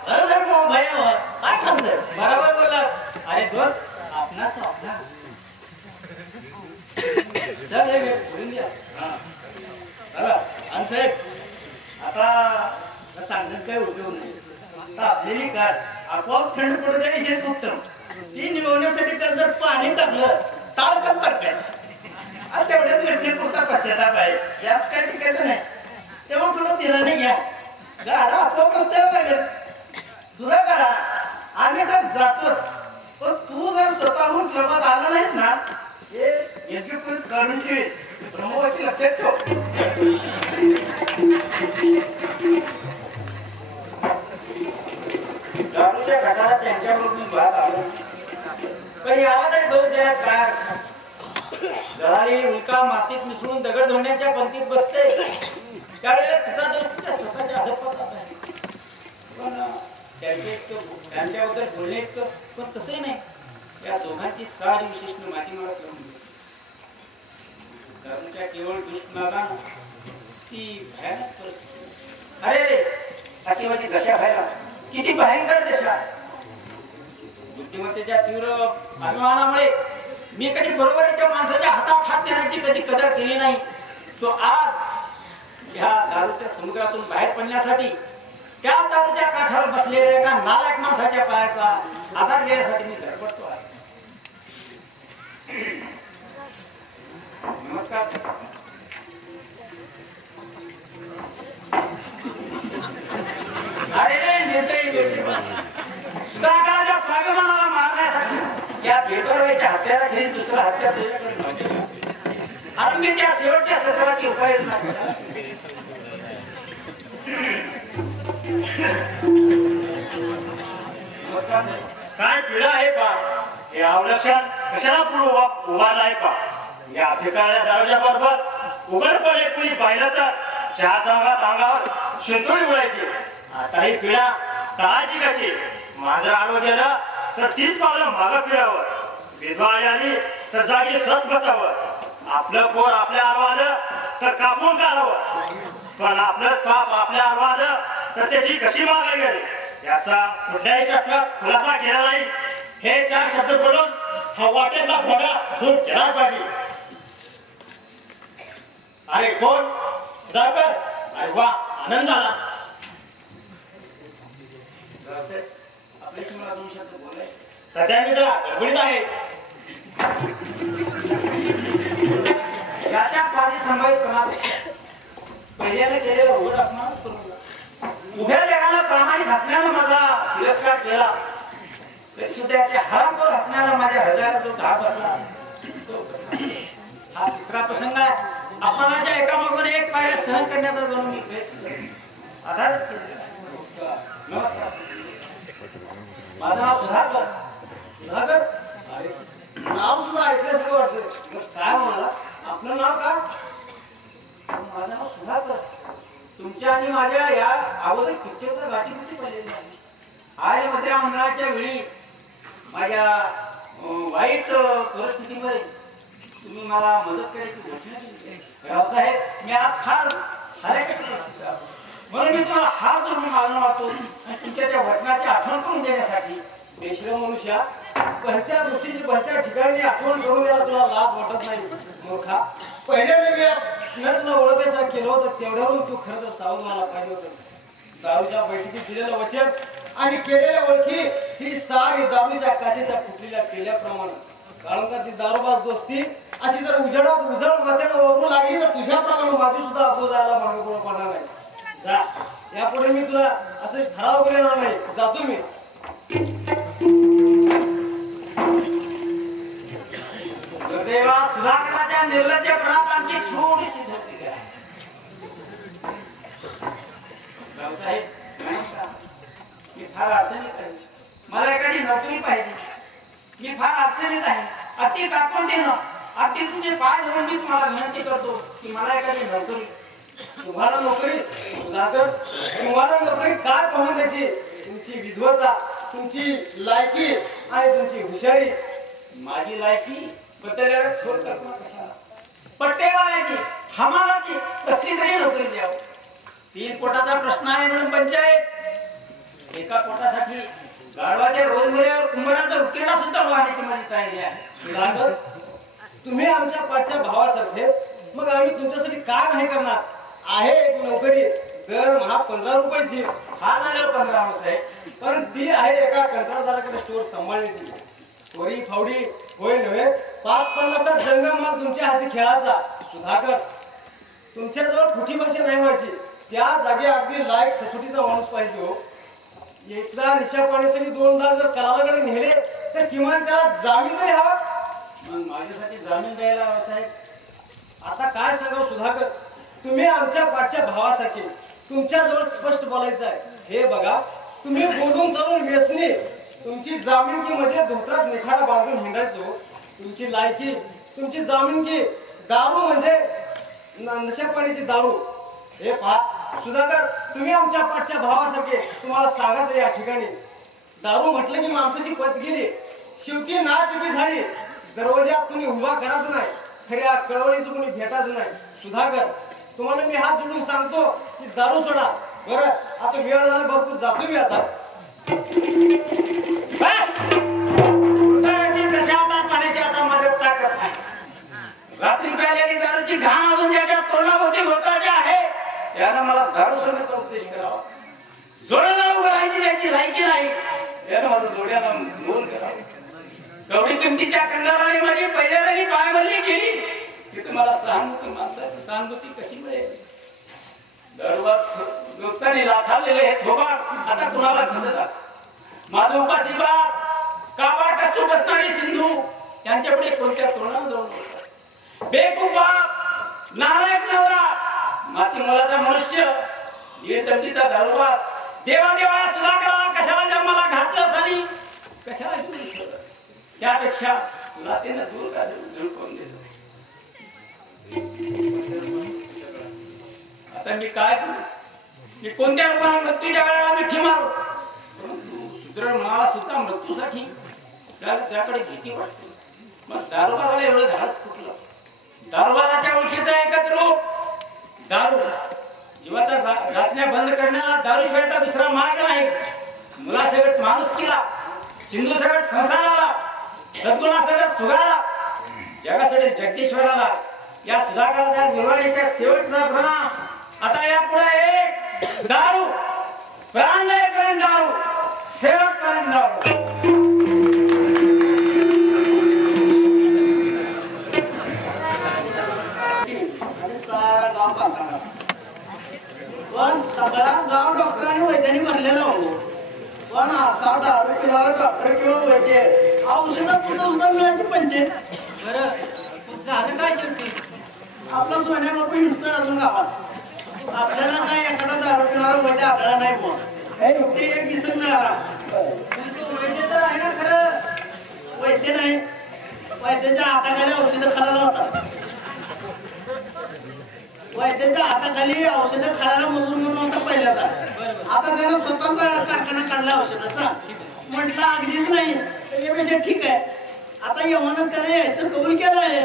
धर्म भयावर काय खांदर बरोबर बोलला. अरे दोस्त आपणास आपला चल हे घे, पुढून घ्या. चला आणि साहेब आता सांगण्यात काही उपयोग नाही. आता आपली काळ आपोआप थंड पडू दे हेच उत्तम. ती निवडण्यासाठी त्यात जर पाणी टाकलं ताळकन पडकायचं. आणि तेवढ्याच घटनेपुरता पश्चाताप आहे. जास्त काय टिकायचं नाही. तेव्हा थोडं तिराने घ्या. गाडा आपोआप रस्त्याला लागेल. सुद्धा करा आम्ही तर जातोच. पण तू जर स्वतःहून क्लबात आला नाहीस ना हे योग्य करून ठेवेल. ब्रह्मवाची लक्षात ठेव. दारूच्या घटाला त्यांच्याकडून बात आलो. पण याला तरी दोष द्या काय? जळालेली उल्का मातीत मिसळून दगड धरण्याच्या पंक्तीत बसते. त्यावेळेला तिचा दोष तिच्या स्वतःच्या अधपतात आहे. पण त्यांच्याबद्दल बोलणे पण तसंही नाही. या दोघांची सारी विशिष्ट माझी मला समजली. दारूच्या केवळ दुष्परिणाम ती भयानक परिस्थिती. अरे अशी माझी दशा व्हायला किती भयंकर दशा. बुद्धिमत्तेच्या तीव्र अभिमानामुळे मी कधी बरोबरीच्या माणसाच्या हातात हात देण्याची कधी कदर केली नाही. तो आज ह्या दारूच्या समुद्रातून बाहेर पडण्यासाठी त्या दारूच्या काठावर बसलेल्या एका नालायक माणसाच्या पायाचा आधार घेण्यासाठी मी धडपडतो आहे. नमस्कार. अरे निर्दयी सुधाकराच्या स्वाभिमानाला मारण्यासाठी या बेपरवाईच्या हत्यारा घेऊन दुसरा हत्यार आरोग्याच्या शेवटच्या सत्राची उपाययोजना. काय पिढा आहे पा हे अवलक्षण कशाला पुढे उभा नाही पा. या ठिकाणी दरवाजा बरोबर उघडपणे कुणी पाहिलं तर चहाचा अंगावर शिंतोडी उडायची. आता ही पिढा काळाची कशी. माझं आलो गेलं तर 30 पावलं मागं फिरावं. विधवाळी आली तर जागी स्वस्त बसावं. आपलं पोर आपल्या आलं तर कापून काढावं. पण आपलं पाप आपल्या आलं तर त्याची कशी मागे गेली याचा कुठल्याही शास्त्रात खुलासा केला नाही. हे 4 शब्द बोलून हा वाटेतला भोगा दूर केला पाहिजे. अरे कोण ड्रायव्हर? अरे वा आनंद झाला. आपल्याशी मला 2 शब्द बोलाय. सध्या मी जरा गडबडीत आहे. याच्या पाठी संभावित पहिल्याने केलेला उघड असणारच करून उभ्या जगाला प्रामाणिक हसण्यानं माझा तिरस्कार केला. सुद्धा हरामखोर हसण्याला माझ्या हृदयाला जो घात बसला तो बसला. हा 3रा प्रसंग आहे. अपमानाच्या एकामागून एक पायऱ्या सहन करण्याचा जणू मी प्रयत्न आधारच केला. नमस्कार. माझं नाव सुधाकर. सुधाकर? अरे नाव सुद्धा ऐकल्यासारखं वाटतं. काय म्हणाला? आपलं नाव काय? माझं नाव सुधाकर. तुमच्या आणि माझ्या या अगोदर कित्येक गाठी कुठे पडलेली आहे. आर्य मंत्र्या मंडळाच्या वेळी माझ्या वाईट परिस्थितीमध्ये तुम्ही मला मदत करायची घोषणा केली. रावसाहेब मी आज फार म्हणून मी तुम्हाला हात जोडून मागणं वाटतो. तुमच्या त्या वचनाची आठवण करून देण्यासाठी बेश्रम मनुष्या भरत्या गोष्टीची भरत्या ठिकाणी आठवण करून द्यायला तुला लाभ वाटत नाही मोठा. पहिल्या वेगळ्या ओळखायचं केलं होतं तेवढ्यावरून तू खरं तर सावध मला पाहिजे होतं. दारूच्या बैठकीत दिलेलं वचन आणि केलेल्या ओळखी ही सारी दारूच्या काचेच्या फुटलेल्या केल्याप्रमाणे. कारण का ती दारूबाज दोस्ती अशी जर उजळात उजळ माथ्यानं वरून लागली तर तुझ्याप्रमाणे माझी सुद्धा आपलं जायला मागे पुढे पडणार नाही. जा यापुढे मी तुला असं ठराव करणार नाही. जातो मी. दुर्दैवा सुधाकराच्या निर्लज्जपणात आणखी थोडीशी धरती आहे. रावसाहेब, मी फार अडचणीत आहे. मला एखादी नोकरी पाहिजे. मी फार अडचणीत आहे. अति कापून देणं, अति तुझे पाय धरून मी तुम्हाला विनंती करतो की मला एखादी नोकरी. तुम्हाला नोकरी तुम्हाला नोकरी काय पाहून द्यायची? तुमची विद्वत्ता, तुमची लायकी आणि तुमची हुशारी. माझी लायकी बदलल्याला थोड कल्पना कशाला? पट्टेवाल्याची, हमालाची कसली तरी नोकरी द्यावं. 3 पोटाचा प्रश्न आहे म्हणून पंचायत. एका पोटासाठी गाढवाच्या रोजमेऱ्यावर कुंभाराचा उकिरडा सुद्धा वाहण्याची माझी तयारी आहे. तुम्ही आमच्या पाठच्या भावासारखे, मग आम्ही तुमच्यासाठी काय नाही करणार? आहे एक नोकरी, दरमहा 15 रुपयाची. हा नाही 15 साहेब, पण ती आहे एका कंत्राटदाराकडे स्टोर सांभाळण्याची. चोरी फावडी होय नव्हे, 5-50 जंगमाल तुमच्या हाती खेळायचा. सुधाकर, तुमच्याजवळ खोटी भाषा नाही व्हायची. त्या जागी अगदी लायक सचोटीचा माणूस पाहिजे हो. एकदा निशा पाण्यासाठी 2दा जर कराराकडे नेले तर किमान त्याला जामीन तरी हवा. मग माझ्यासाठी जामीन द्यायला हवा साहेब. आता काय सांगावं सुधाकर, तुम्ही आमच्या पाठच्या भावासारखे, तुमच्याजवळ स्पष्ट बोलायचं आहे. हे बघा, तुम्ही बोलून चालून व्यसनी, तुमची जामीनकी म्हणजे धोत्राच निखारा बांधून हिंडायचो. तुमची लायकी, तुमची जामीनकी दारू म्हणजे नशा पाण्याची दारू. हे पहा सुधाकर, तुम्ही आमच्या पाठच्या भावासारखे, तुम्हाला सांगायचं या ठिकाणी, दारू म्हटलं की माणसाची पत गेली, शेवटी नाचकी झाली. दरवाजात कुणी उभा करायचं नाही, खऱ्या कळवळीचं कुणी भेटायचं नाही. सुधाकर, तुम्हाला मी हात जोडून सांगतो की दारू सोडा. बरं, आता वेळ झाला भरपूर, जातो मी आता. पाण्याची आता मदत ताकद नाही. रात्री प्यालेली दारूची घाण अजून ज्याच्या तोंडाभोवती घोटाळची आहे त्यानं मला दारू सोडण्याचा उपदेश करावा. जोड्याला उभं राहायची त्याची लायकी नाही, त्यानं माझं जोड्याला बोल करावं. कवडी किमतीच्या कंगाराने माझी पहिल्याने पायमल्ली केली की तुम्हाला सहानुभूती, माणसाची सहानुभूती कशी मिळेल? दोस्तांनी लाथारलेले हे थोबाड आता कुणाला कसं लागतं? माझं उपासी बाप, काबाड कष्ट बसणारी सिंधू यांच्यापुढे कोणत्या तोंडानं जाऊन बसतात? बेकूफ बाप, नालायक नवरा, माती मुलाचा मनुष्य, तंबीचा दारूबाज, देवा देवा सुधाकराला कशाला जन्माला घातलंस आणि कशाला घेऊन ठेवलंस? त्यापेक्षा लातेनं दूर का झुडकून देतो. आता मी काय करू? मी कोणत्या रूपाने मृत्यूच्या वेळेला मिठी मारू? सुदृढ मनाला सुद्धा मृत्यूसाठी त्याकडे भीती वाटते. मग दारूबाजाला एवढं धाडस कुठलं? दारूबाजाच्या ओळखीचा एकच रूप दारू. जीवाचा जाचण्या बंद करण्याला दारूशिवायचा दुसरा मार्ग नाही. मुलासकट माणुसकीला, सिंधूसकट संसाराला, सद्गुणासकट सुगाला, जगासकट जगदीश्वराला, या सुधाकराच्या निर्वाणीच्या शेवटचा प्रणाम. आता यापुढे एक दारू, प्राण जाईपर्यंत दारू, शेवटपर्यंत दारू. पण सगळा गाव डॉक्टरांनी वैद्याने भरलेला हो. पण असा दारू पिणारा डॉक्टर किंवा वैद्य औषधा कुठं सुद्धा मिळायची पंचायत. बरं झालं काय शेवटी? आपला सोन्या बापू हिंडतोय अजून गावात. आपल्याला काय एखादा दारू पिणारा वैद्य आढळला नाही. पण शेवटी एक इसम मिळाला. वैद्य तर आहे ना खरं? वैद्य नाही, वैद्याच्या हाताखाली औषधं खायला होता. वैद्याच्या हाताखाली औषधं खायला मजूर म्हणून होता पहिल्याचा. आता त्यानं स्वतःचा कारखाना काढला औषधाचा. म्हटलं अगदीच नाही, त्याच्यापेक्षा ठीक आहे. आता येऊनच त्याने यायचं कबूल केलं आहे.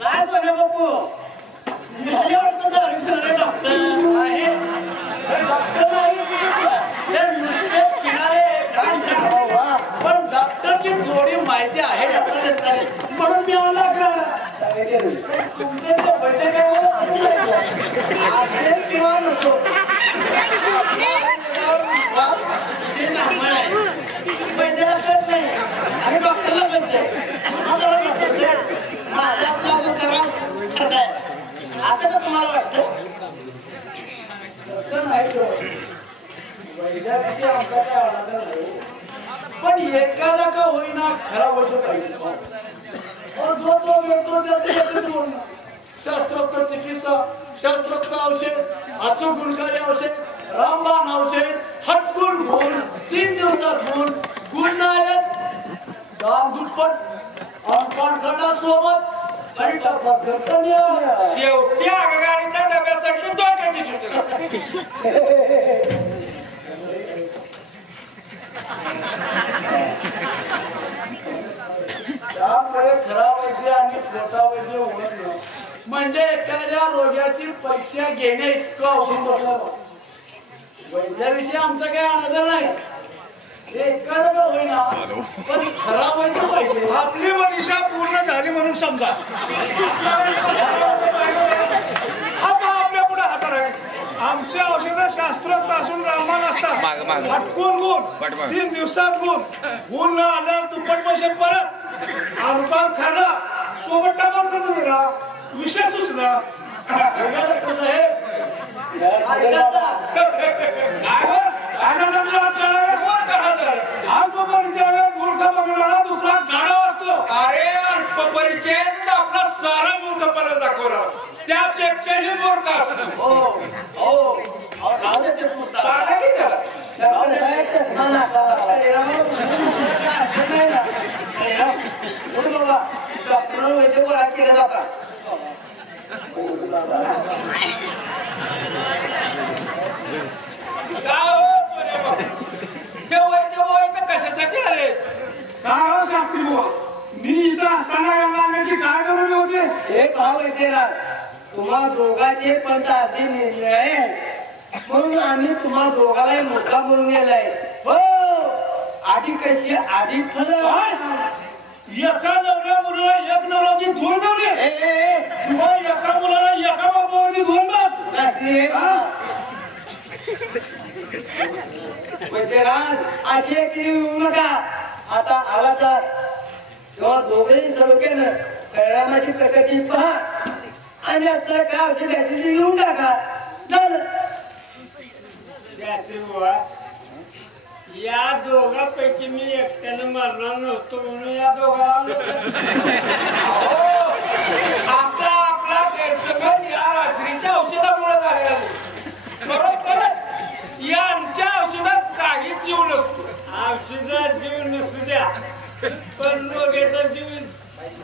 काय सोन्या बापू मिळाले वाटतं दारू पिणारे डॉक्टर आहे? डॉक्टर नाही, नुसते पिणारे. पण डॉक्टरची थोडी माहिती आहे म्हणून मी आला तुमचे किंवा नसतो. वैद्याला कळत नाही आणि डॉक्टरला कळत नाही. असं तर तुम्हाला वाटतं? तसं नाही. वैद्यापेक्षी आमचा काय आवडता नाही, पण एखादा का होईना खरा बोलतो पाहिजे. जो तो मिळतो त्याचं शास्त्रोक्त चिकित्सा, शास्त्रोक्त औषध, अचूक गुणकारी औषध रामबाण औषध हटकून गुण 3 दिवसात गुण आलेच दाम दुप्पट अंकांकडा सोबत आणि शेवटी आगगाडीच्या डब्यासाठी डोक्याची सूचना त्यामुळे खरा वैद्य आणि खोटा वैद्य ओळखणं म्हणजे एखाद्या रोग्याची परीक्षा घेणे इतकं अवघड होतं. वैद्याविषयी आमचं काही अनादर नाही, एखादं होईना पण खरा वैद्य पाहिजे. आपली परीक्षा पूर्ण झाली म्हणून समजा. आपल्या पुढे हजर आहे. आमचे औषध शास्त्रोक्त असून रामबाण असतात. हटकून गुण 3 दिवसात गुण न आल्यावर दुप्पट पैसे परत अनुपान खाणं सोबत टमाटर कसं दिला विशेष सूचना. कसं आहे दुसरा गाडा असतो. अरे अल्पपरिचयात आपला सारा मूर्खपणा दाखवला, त्यापेक्षाही मूर्ख डॉक्टर वैद्य गोळा केले जातात. कशासाठी आले? काय शास्त्री बुवा, मी इथं असताना लागण्याची काय जरुरी होती? हे भाव येते ना तुम्हा दोघांचे पण आधी निर्णय आहे म्हणून आम्ही तुम्हा दोघांना मोठा म्हणून गेलाय. हो आधी कशी आधी खरं एका नवऱ्या मुलाला एक नवऱ्याची 2 नवरे किंवा एका मुलाला एका बापावरची 2 बाप. अशी एक येऊ नका. आता आला तर तेव्हा दोघेही सलोख्यानं परिणामाची प्रकृती पहा आणि आता काय औषध घ्यायची घेऊन टाका. झालं. या दोघांपैकी मी एकट्यानं मरणार नव्हतो म्हणून या दोघांना असा आपला गैरसमज या रात्रीच्या औषधामुळे झालेला. बरोबर या आमच्या औषधात काहीच जीव नसतो. औषधात जीव नसू द्या पण रोग्याचा जीव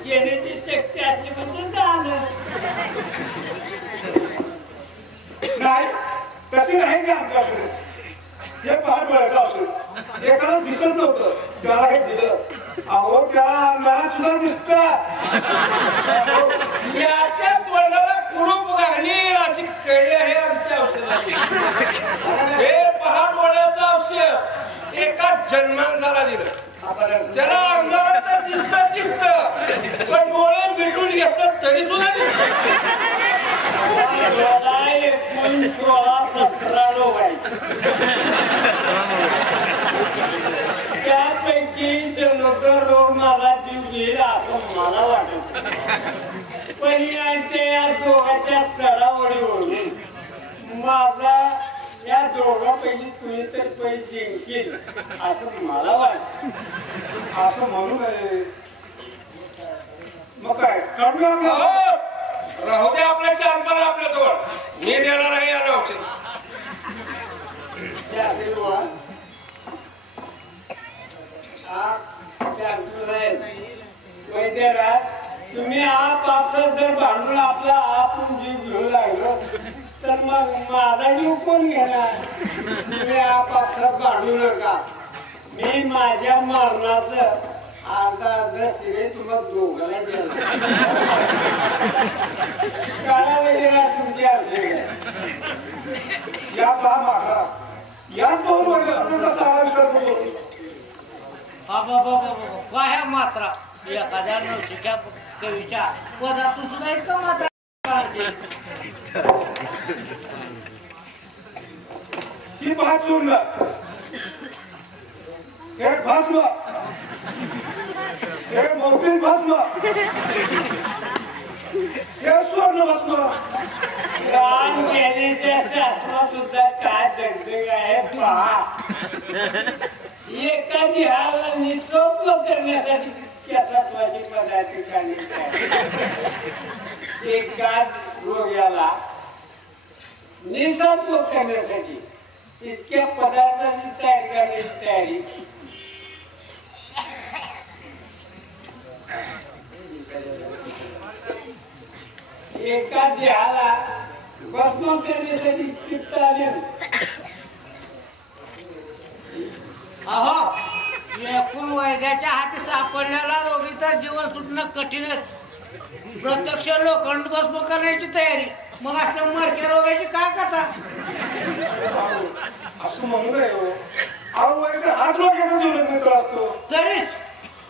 घेण्याची शक्ती असली म्हणजे झालं. नाही तसे नाही का आमच्या औषध. हे पहाट वेळाचं औषध एखादा दिसत नव्हतं त्याला हे दिलं. अहो त्याला अंधारात सुद्धा दिसत. याच्या तोंडाला कुरूप घालील अशी कळे आहे आमच्या औषधाची. हे पहाड वड्याचं औषध एका जन्मांताला दिलं. त्याला अंधारात दिसत पण डोळे मिटून घेतलं तरी सुद्धा दिसत. 16-17 लोक आहेत. त्यापैकी जनोकर लोक माझा जीव घेईल असं मला वाटत. पण यांच्या या दोघांच्या चढावडीवरून माझा या दोघांपैकी कुणी तर पैसे जिंकेल असं मला वाटत. असं म्हणून मग काय काढून राहू दे आपल्या शांतपणा आपल्या जवळ. मी देणार आहे याला औषध. तुम्ही आपसात जर भांडून आपला आपण जीव घेऊ लागलो तर मग माझा जीव कोण घेणार? तुम्ही आपसात भांडू नका. मी माझ्या मरणाचं अर्धा सिरे तुम्हाला दोघांना द्यायला काळा वगैरे तुमच्या या पहा मारा याच दोन वर्गाचा सारा विचार करतो. ह्या मात्रा एखाद्या नवशिक्या कवीच्या पदातून सुद्धा एक मात्रा ही पहा चूर्ण हे भस्म हे मौखिक भस्म हे स्वर्ण भस्म. काम केल्याच्या शास्त्रात सुद्धा काय दगदग आहे पहा. एखादी हाला निसर्ग करण्यासाठी केसात्वाचे पदार्थ काढले. एका रोग्याला निसर्ग करण्यासाठी इतक्या पदार्थांची तयारी करायची तयारी. एका देहाला भस्म करण्यासाठी चित्त आले. अहो एकूण वैद्याच्या हाती सापडलेला रोगीचं जीवन सुटणं कठीणच. प्रत्यक्ष लोखंड भस्म करण्याची तयारी, मग असल्या मरक्या रोगाची काय कथा. असं म्हणू नये हो. अहो वैद्य हाच रोग्याचा जीवन मित्र असतो. तरीच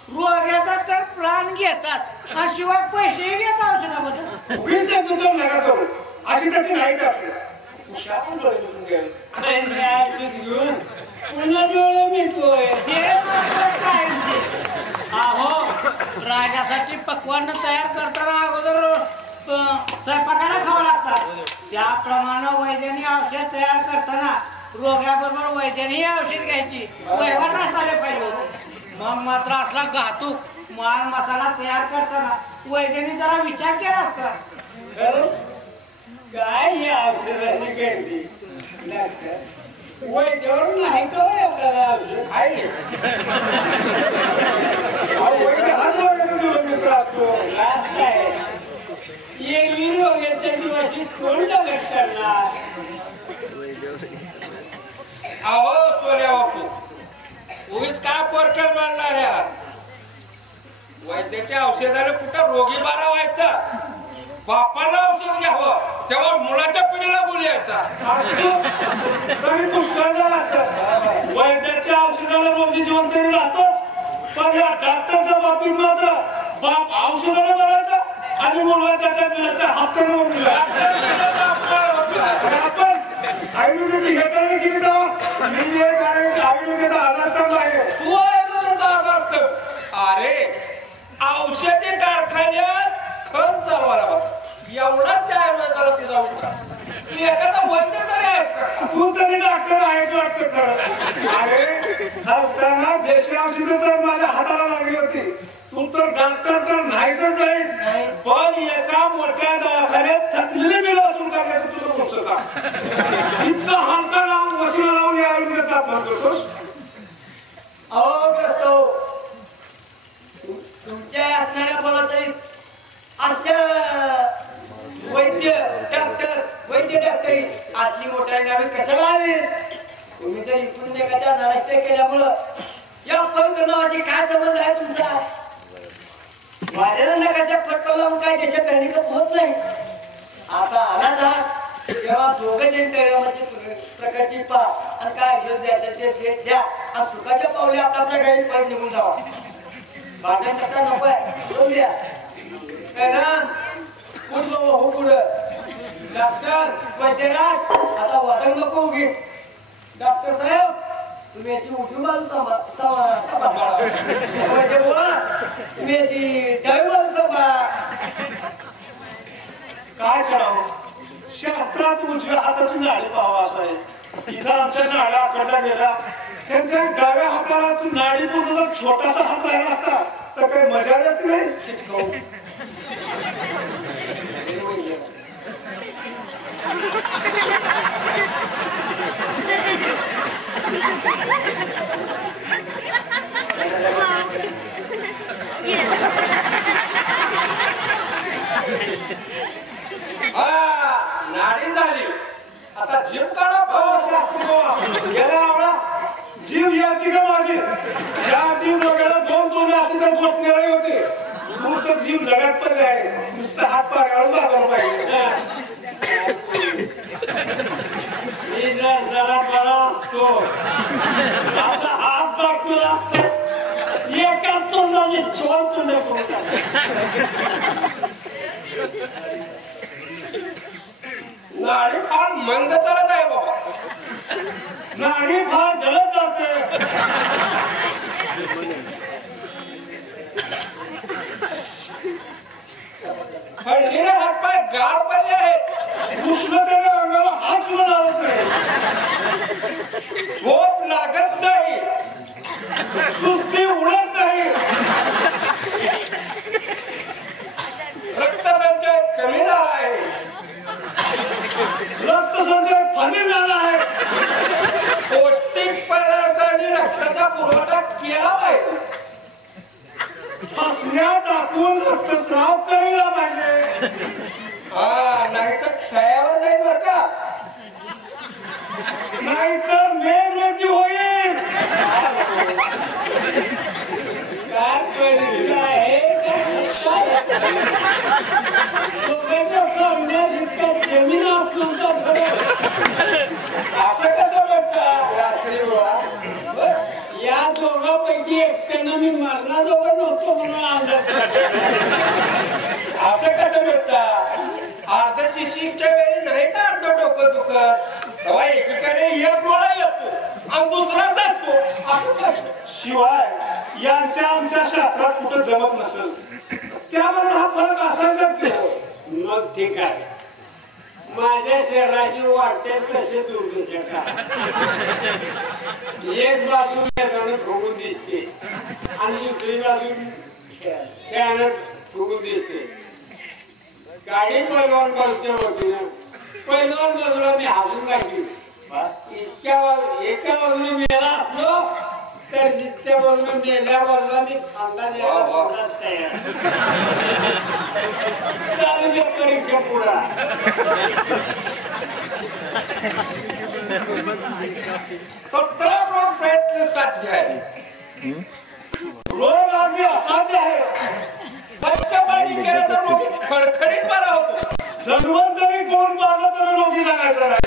रोग्याचा तर प्राण घेतात आणि शिवाय पैसेही घेतात औषधाबद्दल. उगीच तुमचं नका करू, अशी त्याची नाही का हुशार डोळे मिटून घेऊन पुन्हा डोळे मिटतोय. अहो राजासाठी पक्वान्न तयार करताना अगोदर स्वयंपाकाला खावं लागतात. त्याप्रमाणे वैद्याने औषध तयार करताना रोग्याबरोबर वैद्याने औषध घ्यायची वहिवाट असायला पाहिजे होते. मग मात्र असला घातूक माल मसाला तयार करताना वैद्याने जरा विचार केला असता. काय हे औषधाची गर्दी वैद्यावर नाही तो एवढा औषध आहे. मित्र असतो काय एरवी रोग्याच्या जीवाची कोण डगत करणार. अहो सोन्या बापू उगीच काय परकर मारणार यार. वैद्याच्या औषधाने कुठं रोगी बारा व्हायचा. बापाला औषध घ्यावं तेव्हा मुलाच्या पिढीला बोलायचा. पुष्कळ झाला वैद्याच्या औषधाला रोगी जिवंत राहतोच, पण या डॉक्टरच्या बाबतीत मात्र बाप औषधाने बोलायचा आणि मुलगा त्याच्या बिलाच्या हप्त्याने बोलला. आपण आयुर्वेदाची घेताना केली तेव्हा मी एक आयुर्वेदाचा आधारस्तंभ आहे. अरे औषधी कारखान्यात खत चालवायला बघ एवढाच त्या आयुर्वेदाला तिचा उतरा. एखादा वैद्य तरी आहे तू तरी डॉक्टर आहेच वाटतं खरं. अरे डॉक्टरांना देशी औषधं तर माझ्या हाताला लागली होती. तू तर डॉक्टर तर नाहीच नाही, पण एका मोठ्या दवाखान्यात थकलेली बिलं वसूल करण्याचं तुझं तुमचं काम. इतकं हालका लावून वसूल लावून या आयुर्वेदाचा अपमान करतोस. अहो ग्रस्तो तुमच्या असणाऱ्या बोलाचं असल्या वैद्य डॉक्टरी असली मोठ्याने आम्ही कशाला आले. तुम्ही जर इकडून एखाद्या नाश्ते केल्यामुळं या पवित्र नावाची काय संबंध आहे तुमचा. माझ्या नकाशा फटका लावून काय देशात धरणीचं होत नाही. आता आला जा तेव्हा दोघं जे प्रकारची पा आणि काय औषध द्यायचं ते द्या आणि सुखाच्या पावले आपल्या घरी परत निघून जावा. भांडण करता नको आहे द्या काय ना कुठं हो पुढं. डॉक्टर वैद्यराज आता वादन नको उगी. डॉक्टर साहेब तुम्ही याची उठी बाजू वैद्य बोला तुम्ही याची डावी बाजू सांभाळा. काय करावं शास्त्रात उजव्या हाताची नाळी पाहावं असं आहे. इथं आमच्या नाळ्या आकडल्या गेल्या त्यांच्या डाव्या हाताची नाडी पूर्ण छोटासा हात राहिला असता तर काही मजा असते नाही. नाडी झाली आता जीव काढा. जीव याची का माझी ज्या जीव डोक्याला दोन तोंड असतील तर बोट निराळी होती. नुसतं जीव लढत पण आहे नुसतं हात पाण्यावर लागलं पाहिजे. जरा बरा असतो आता हात दाखवला एका तोंडाने छोट तोंड नाडी फार मंद चालत आहे बाबा. नाडी फार जलद जाते. हळदीने हातपाय गार पडले आहेत. उष्णतेने अंगाला हात सुद्धा लावत नाही. झोप लागत नाही. सुस्ती उडत नाही. रक्तसंचय कमी झाला आहे. रक्तसंचय फली झाला आहे. रक्ताचा पुरवठा केला पाहिजे. फसण्या टाकून रक्तस्राव करायला पाहिजे. हा नाहीतर क्षयावर नाही बरं का. नाहीतर मेघरती होईल. काय कळलं आहे जमीन असून असं कसं म्हणतात रात्री या दोघांपैकी एकट्यानं मी मरणाजोगं नव्हतो म्हणून आणलं. असं कसं म्हणतात. अर्ध शिशिकच्या वेळी नाही का अर्ध डोकं दुखत तेव्हा एकीकडे एक डोळा येतो आणि दुसरा जातो. असं काय. शिवाय यांच्या आमच्या शास्त्रात कुठं जमत नसेल त्यामुळे हा फरक असायचाच की. मग ठीक आहे. माझ्या शरीराची वाटते कसे दुर्दशा एक बाजू वेगाने फुगून दिसते आणि दुसरी बाजू खेळानं फुगून दिसते. गाडी पैलवान बाजूच्या होती. पैलवान बाजूला मी हसून लागली. एका बाजूने मेला असलो तर त्या बाजूने मेल्या बाजूला मी खांदा द्यायला तयार. परीक्षा पुढा फक्त प्रयत्न साध्य आहे. रोग आम्ही असाध्य आहे. खडखडीत बरा होतो. धन्वंतरी कोण मारला तरी रोगी लागायचा नाही.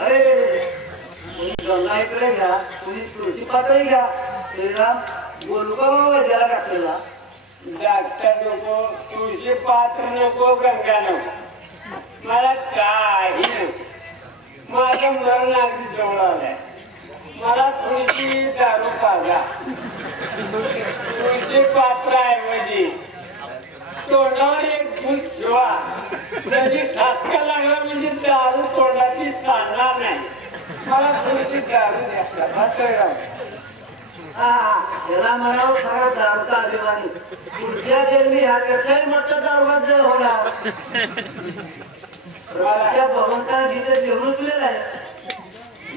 अरे गंगा इकडे घ्या, तुम्ही तुळशी पातळी घ्या. श्रीराम बोलू का बाबा वैद्याला डॉक्टरला. डॉक्टर नको, तुळशी पात्र नको, गंगा नको, मला काही नको. माझं मरण अगदी जवळ आलंय. मला थोडीशी दारू पाजा. तुळशी पात्र ऐवजी तोंडावर एक फूल ठेवा. जशी सासका लागला म्हणजे दारू तोंडाची सांगणार नाही. मला थोडीशी दारू द्या. याला म्हणावं खरा दारूचा अभिमानी. पुढच्या जन्मी ह्यापेक्षाही मोठं दारूबाज होणार. भगवंताने तिथे लिहून तुलेलं आहे.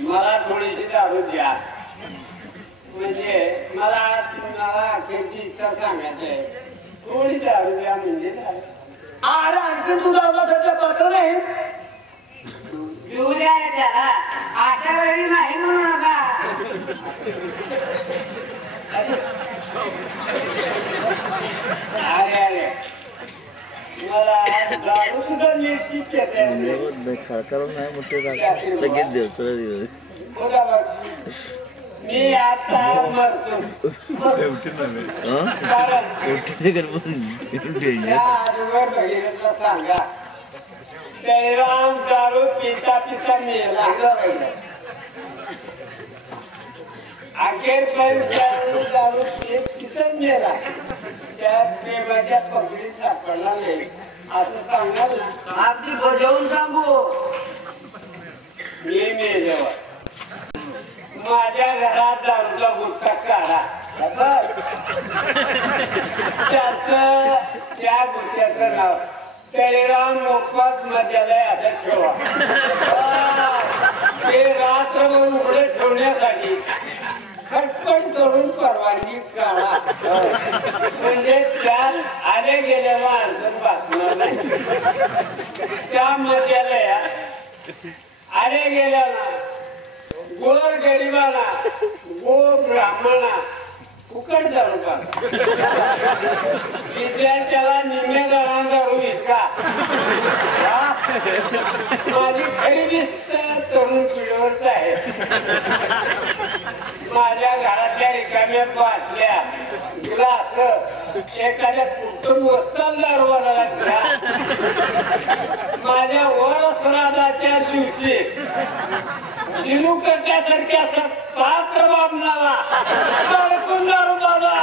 मला थोडीशी दारू द्या. म्हणजे मला अखेरची इच्छा सांगायची आहे. थोडी दारू द्या म्हणजे अरे आणखी तू दारूला त्याच्या पात्र नाही. पिऊ द्या त्याला. अशा वेळी नाही म्हणू नका. अरे अरे मला दारू सुद्धा निश्चित मी आता मरतो. भगीरथला सांगा कैराम दारू पिता पिता मेला. अखेर दारू पिता मेला. त्या प्रेमाच्या पगडी सापडला नाही असं सांगाल ना. अगदी बजावून सांगू. मी मेल्यावर माझ्या घरात दारूचा गुटखा काढा. त्या गुटख्याचं नाव कैराम मोफत मजालय असं ठेवा. ते रात्रभर उघडे ठेवण्यासाठी खटपट करून परवानगी काढा. म्हणजे त्यात आले गेल्याला अडचण वाचणार नाही. त्या मजालयात आले गेल्याला गोर गरिबाला गो ब्राह्मणा फुकट दारू पाजा. विद्यार्थ्याला निम्मे दराने दारू विका. माझी खरी तरुण पिढीवरच आहे. माझ्या घरातल्या रिकाम्या बाटल्या ग्लास एखाद्या कुटुंब वस्ताल दारू वाला. माझ्या वर श्राद्धाच्या दिवशी जिरू करण्यासारख्या असं पात्र बाबनाला दारू बाबा.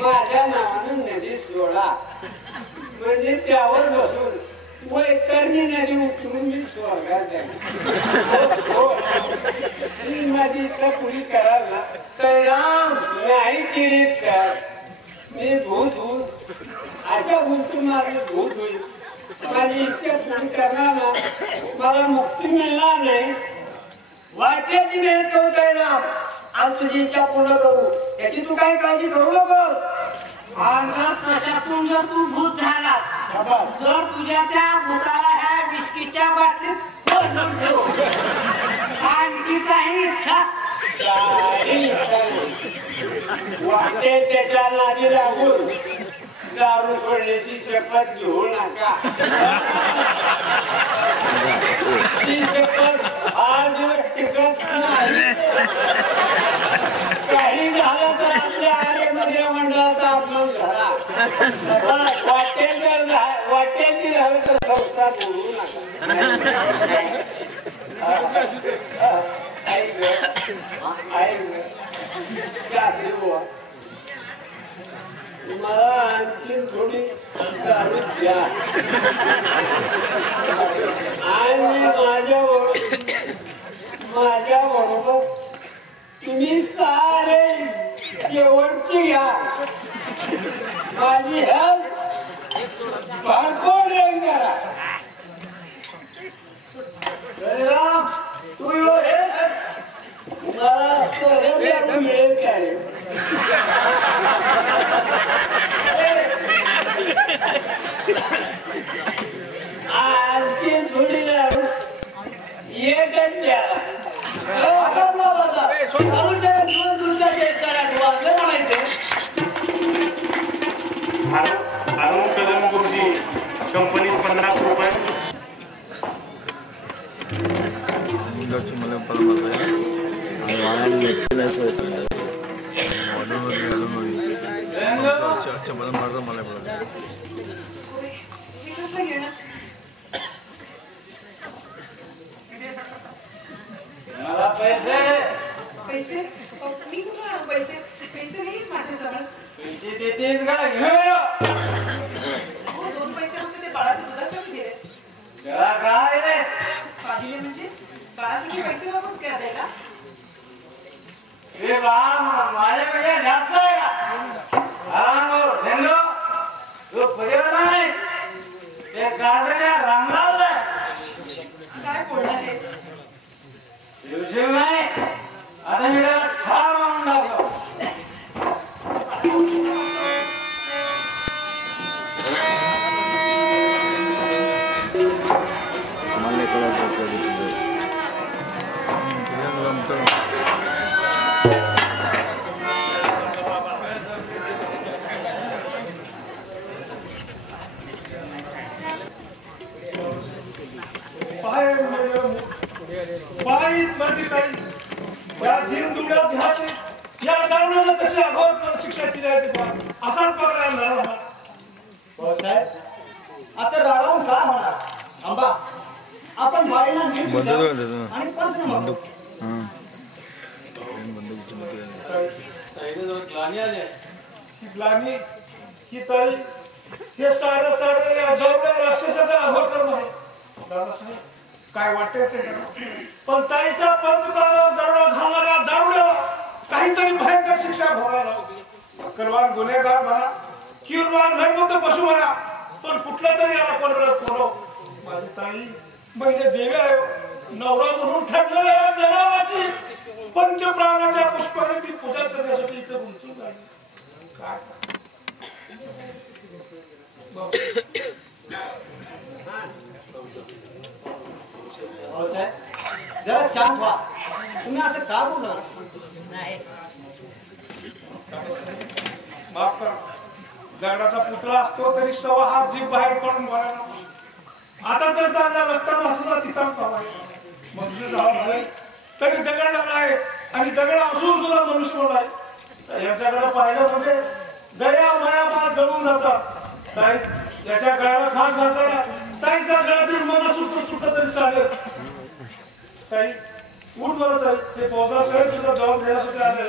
माझ्या नावानं नदी सोडा म्हणजे त्यावर बसून वैतरणी नदी उतरून मी स्वर्गात जाईल. माझी इच्छा पुरी कराल ना तर नाही केली तर मी अशा गोष्टी माझी भूत होईल. माझी इच्छा पूर्ण करणार ना मला मुक्ती मिळणार नाही. वाटेची वेळ करू येणार आणि तुझी इच्छा पूर्ण करू याची तू काही काळजी करू नको. आणि तशातून जर तू भूत झाला तर तुझ्या त्या भूताला ह्या विस्कीच्या बाटलीत भरून ठेव. आणखी काही इच्छा वाटेल त्याच्या नादी लागून दारू सोडण्याची शपथ घेऊ नका. ती शपथ आज टिकत नाही. काही झालं तर आपल्या आर्यमध्ये मंडळाचा अपमान झाला. वाटेल ती झालं तर संस्था बोलू नका. मला आणखी थोडी दारू द्या आणि माझ्या बरोबर तुम्ही सारे शेवटची घ्या. माझी हेल्थ भरपूर रंग करा. तू मला मिळेल काय आणखी थोडी दारू एकच द्या. तुमच्या देशाला वाजलं म्हणायचं. अरुण कदम गुरुजी कंपनी 50 रुपये. मला पैसे पैसे मी कुठे आणू पैसे? पैसे नाही माझ्याजवळ. पैसे देतेस का? घेऊन 2 पैसे होते ते बाळाच्या दुधासाठी दिले. काय रे दिले म्हणजे बाळासाठी पैसे नको काय द्यायला? हे बाळा माझ्यापेक्षा जास्त आहे का? झेंडो तू परिवार नाही ते गाड्या रांगणार काय बोलणार आहे? शिव नाही आता मी त्याला ठार मारून टाकलो. या दिन दुर्गा ध्याचे या दारुणाला कशी अगोदर शिक्षा केली आहे ते असाच पकडा झाला. असं रागावून काय होणार? आंबा आपण बाईला नीट आणि पंच ग्लानी ही तळी हे सारं राक्षसाचा अघोर करणं आहे. काय वाटते पण ताईच्या पंचताला दरोडा घालणाऱ्या दारुड्याला काहीतरी भयंकर शिक्षा भोगायला होती. अक्कलवान गुन्हेगार म्हणा किरवान नैमुक्त पशु म्हणा पण कुठला तरी याला परत बोलव. माझी ताई म्हणजे देवी आहे. नवरा म्हणून ठरलेल्या या जनावराची पंचप्राणाच्या पुष्पाने ती पूजा करण्यासाठी इथे उंचून आहे. काय जरा शांत व्हा. तुम्ही असं का बोलला? माफ करा. दगडाचा पुतळा असतो तरी 1.25 हात जीभ बाहेर पडून बोलायला. आता तर चांगला रक्त मासाचा तिचा मंजूर झाला तरी दगड आहे आणि दगड असून सुद्धा मनुष्य बोलाय. याच्याकडे पाहिलं म्हणजे दया माया फार जळून जातात. काय याच्या गळ्याला खास घातला ताईच्या गळ्यातील मन सुटत तरी चालेल. काही उठ बरं ताई ते पौधा सहित सुद्धा जबाब देण्यासाठी आले.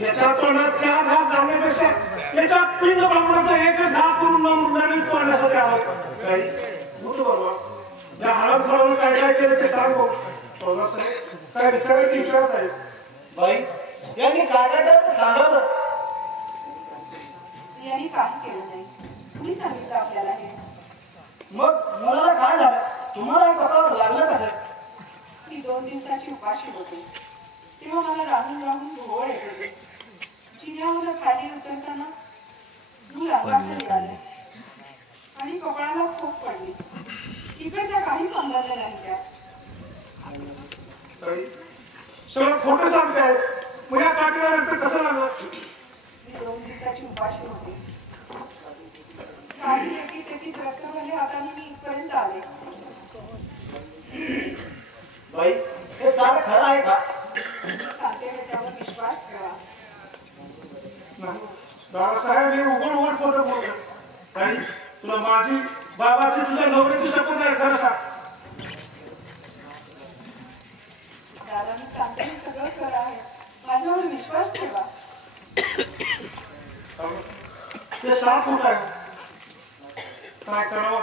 याच्या तोंडात 4 घास घालण्यापेक्षा याच्या पिंड ब्राह्मणाचा एकच घास करून नवीन तोडण्यासाठी आहोत काही बरोबर त्या हळद फळवून काय काय केलं ते सांगू काय विचारायची विचारत आहे बाई यांनी काय काय केलं सांगा ना. यांनी काही केलं नाही. कुणी सांगितलं आपल्याला हे? मग मुलाला काय झालं तुम्हाला हे पटावर लागलं कसं? मी 2 दिवसाची उपाशी होते तेव्हा मला राहून राहून भोवळ येत होते. जिन्यावर खाली उतरताना मूल अंगाखाली आले आणि कपाळाला खूप पडली. इकडच्या काही संबंध नाही त्या. सगळं खोटं सांगताय मग या काठीला नंतर कसं लागलं? मी 2 दिवसाची उपाशी होते. काही एकीत रक्तभले हाताने मी इथपर्यंत आले. बाई हे सारं खरं आहे का? सांगते ह्याच्यावर विश्वास ठेवा. बाळासाहेब हे उघड खोटं बोलत काही तुला माझी बाबाची तुझ्या नवऱ्याची शपथ आहे खरं सांग. दादा मी सांगते हे सगळं खरं आहे. माझ्यावर विश्वास ठेवा. ते 7 फूट आहे काय करावं?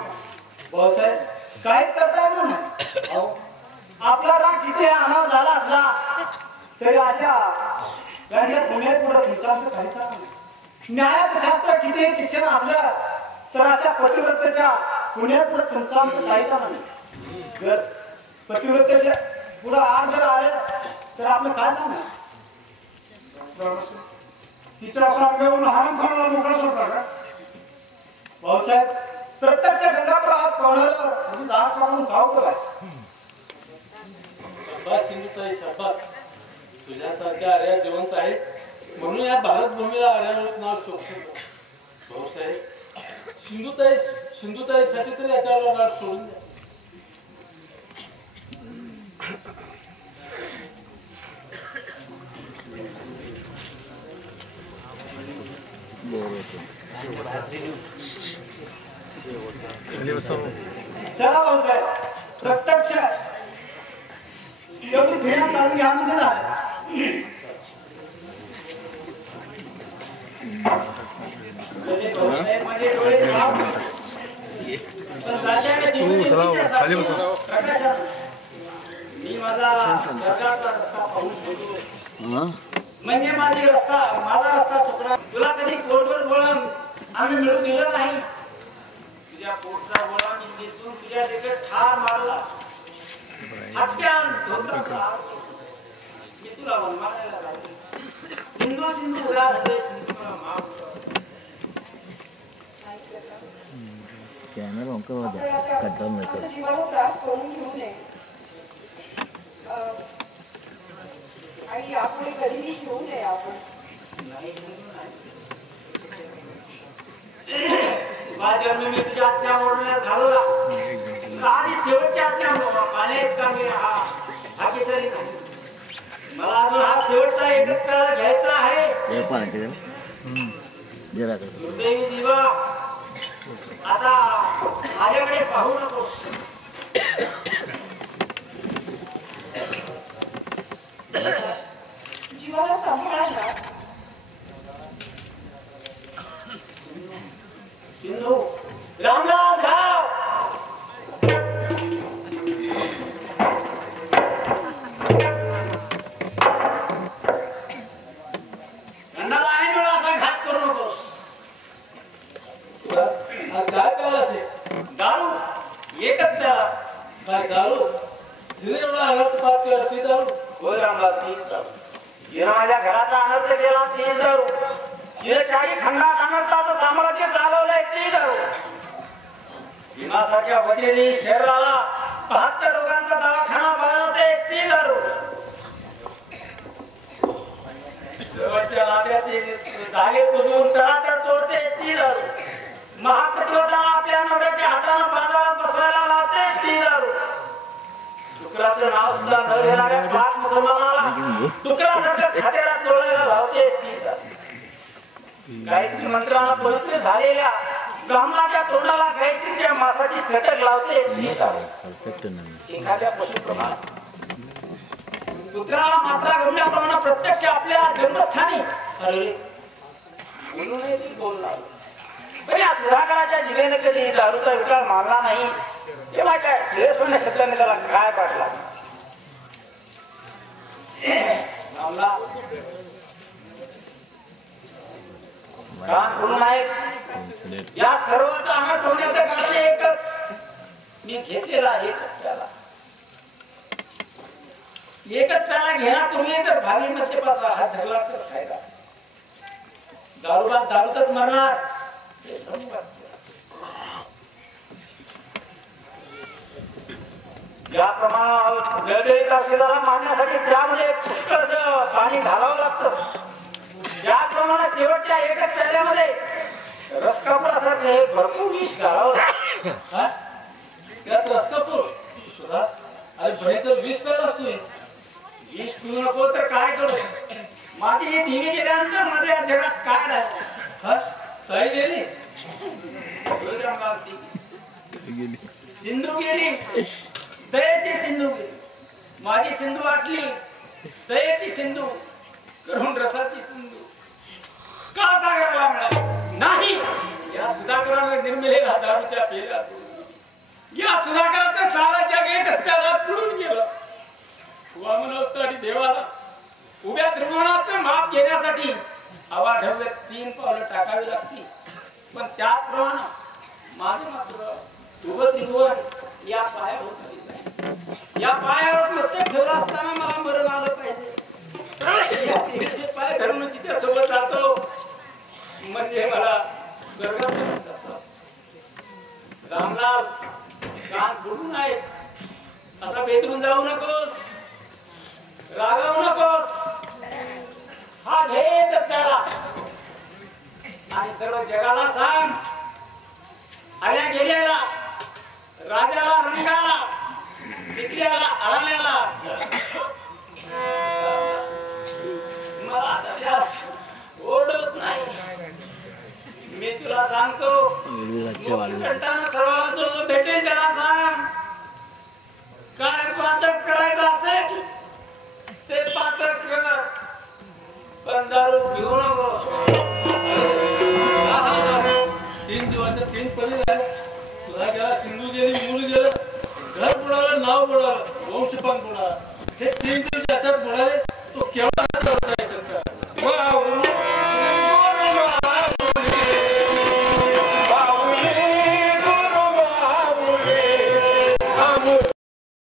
भाऊसाहेब काहीच करता येणार नाही. अहो आपला राग किती अनावर झाला असला तरी अशा यांच्या पुण्यात पुढे तुमचं असं काहीच नाही. न्यायाचं शास्त्र किती शिक्षण असलं तर अशा पतिव्रतेच्या पुण्यात पुढे तुमचं आमचं काहीच नाही. जर पतिव्रतेच्या पुढे आग जर आले तर आपलं काय सांगणार? तिच्या सांगण्यावरून हाम खाणारा मोकळा सोडता का? भाऊसाहेब प्रत्यक्ष गंगापूर हात पावण्यावर जात मागून भाव कराय. सिंधुताई शाबास तुझ्यासारख्या आर्या जिवंत आहेत म्हणून या भारतभूमीला आर्यावर नाव शोभत. भाऊसाहेब सिंधुताईसाठी तरी याच्यावर गाठ सोडून द्या. चला भाऊसाहेब प्रत्यक्ष एवढी फिरत काढून घ्या म्हणजे झालं. माझे डोळे साफ मी माझा रस्ता पाहू शकतो म्हणजे माझा रस्ता चुकला. तुला कधी कोर्टवर बोलून आम्ही मिळून दिलं नाही. तुझ्या पोटचा गोळा मी दिसून तुझ्या देखत ठार मारला. मी तुला मारायला लागलो. सिंधू उडा जीवाला त्रास करून घेऊ नये आणि यापुढे कधीही घेऊ नये आपण. माझ्या मी तुझ्या आज्ञा ओढण्यात घालवला आणि शेवटच्या आज्ञा पाण्यात का मी हा केसरी नाही. मला अजून हा शेवटचा एकच काळ घ्यायचा आहे. दुर्दैवी जीवा आता माझ्याकडे पाहू नकोस. जीवाला सांभाळा. सिंधू रामराम जाव. अन्नाला आहे वेळा असा घात करू नकोस. काय प्याला असेल? दारू एकच प्याला. काय दारू? तिने एवढा हळद पार्टी असती दारू? होय रामराव तीच दारू. हिनं माझ्या घराचा अनर्थ केला तीच दारू. हिनं 4 खंडात अनर्थाचं साम्राज्य चालवलंय ती दारू. भीमासारख्या वचेरी शरीराला 72 रोगांचा दवाखाना बनवते ती दारू. जवळच्या नात्याचे धागे पुजून तळाच्या तोडते ती दारू. महापतिव्रताला आपल्या नवऱ्याच्या हातानं बाजारात बसवायला लावते ती दारू. डुकराचं नाव सुद्धा न घेणाऱ्या पाक मुसलमानाला डुकरासारखं खात्याला तोडायला लावते ती दारू. गायत्री मंत्राला पवित्र झालेल्या ब्राह्मणाच्या तोंडाला गायत्रीच्या मासाची चटक लावते एखाद्या पशुप्रमाणे. कुत्र्याला मात्रा गमल्याप्रमाणे प्रत्यक्ष आपल्या जन्मस्थानी अरे बोलू नये ते बोलला. पण या सुधाकराच्या जिभेने कधी दारूचा विकार मानला नाही. तेव्हा काय श्रेयस्वने शब्दाने त्याला काय पाठला. कान करून आहेत या सर्वांचा अंगात होण्याचं कारण एकच. मी घेतलेला एकच प्याला घेण्यापूर्वी जर भावी मद्यपाचा हात धरला तर फायदा. दारूबाद दारूतच मरणार. ज्याप्रमाणे जळजळीत असलेला मारण्यासाठी त्यामध्ये पुष्कळसं पाणी घालावं लागतं. ज्याप्रमाणे शेवटच्या एकच प्याल्यामध्ये रसकापुरासारखे हे भरपूर विष घालावं लागतं. त्यात रसकापूर सुद्धा अरे भयंकर विष प्यायला असतोय. विष पिऊ नको तर काय करू. माझी ही देवी गेल्यानंतर माझ्या या जगात काय राहिलं. ताई गेली सिंधू गेली दयेची सिंधू गेली. माझी सिंधू आटली दयेची सिंधू करून रसाची सिंधू का सागराला मिळाली नाही. या सुधाकराने निर्मिलेला दारूच्या पेला या सुधाकराचं सारा जग एकच त्याला पुरून गेलं. वामन आणि देवाला उभ्या त्रिभुवनाचं माप घेण्यासाठी अवाढव्य 3 पावलं टाकावी लागतील. पण त्याचप्रमाणे माझं मात्र उभं त्रिभुवन या पायावर खाली या पायावर मस्तक ठेवला असताना मला मरण आलं पाहिजे. पाय धरून जिथे सोबत जातो म्हणजे मला गर्गात. रामलाल कान बुडून आहेत असा बेदरून जाऊ नकोस. रागावू नकोस. हा भेद त्याला आणि सर्व जगाला सांग. आल्या गेल्याला राजाला रंगाला शिकल्याला आळण्याला मला त्यास ओढत नाही. मी तुला सांगतो सर्वांना जो भेटेल त्याला सांग. काय पातक करायचं असेल ते पातक कर पण दारू घेऊ नको. 3 दिवस 3 पली झाले. तुला गेला सिंधू गेली मूळ गेलं घर बुडालं नाव बुडालं वंश पण बुडालं. हे 3 दिवस त्याच्यात बुडाले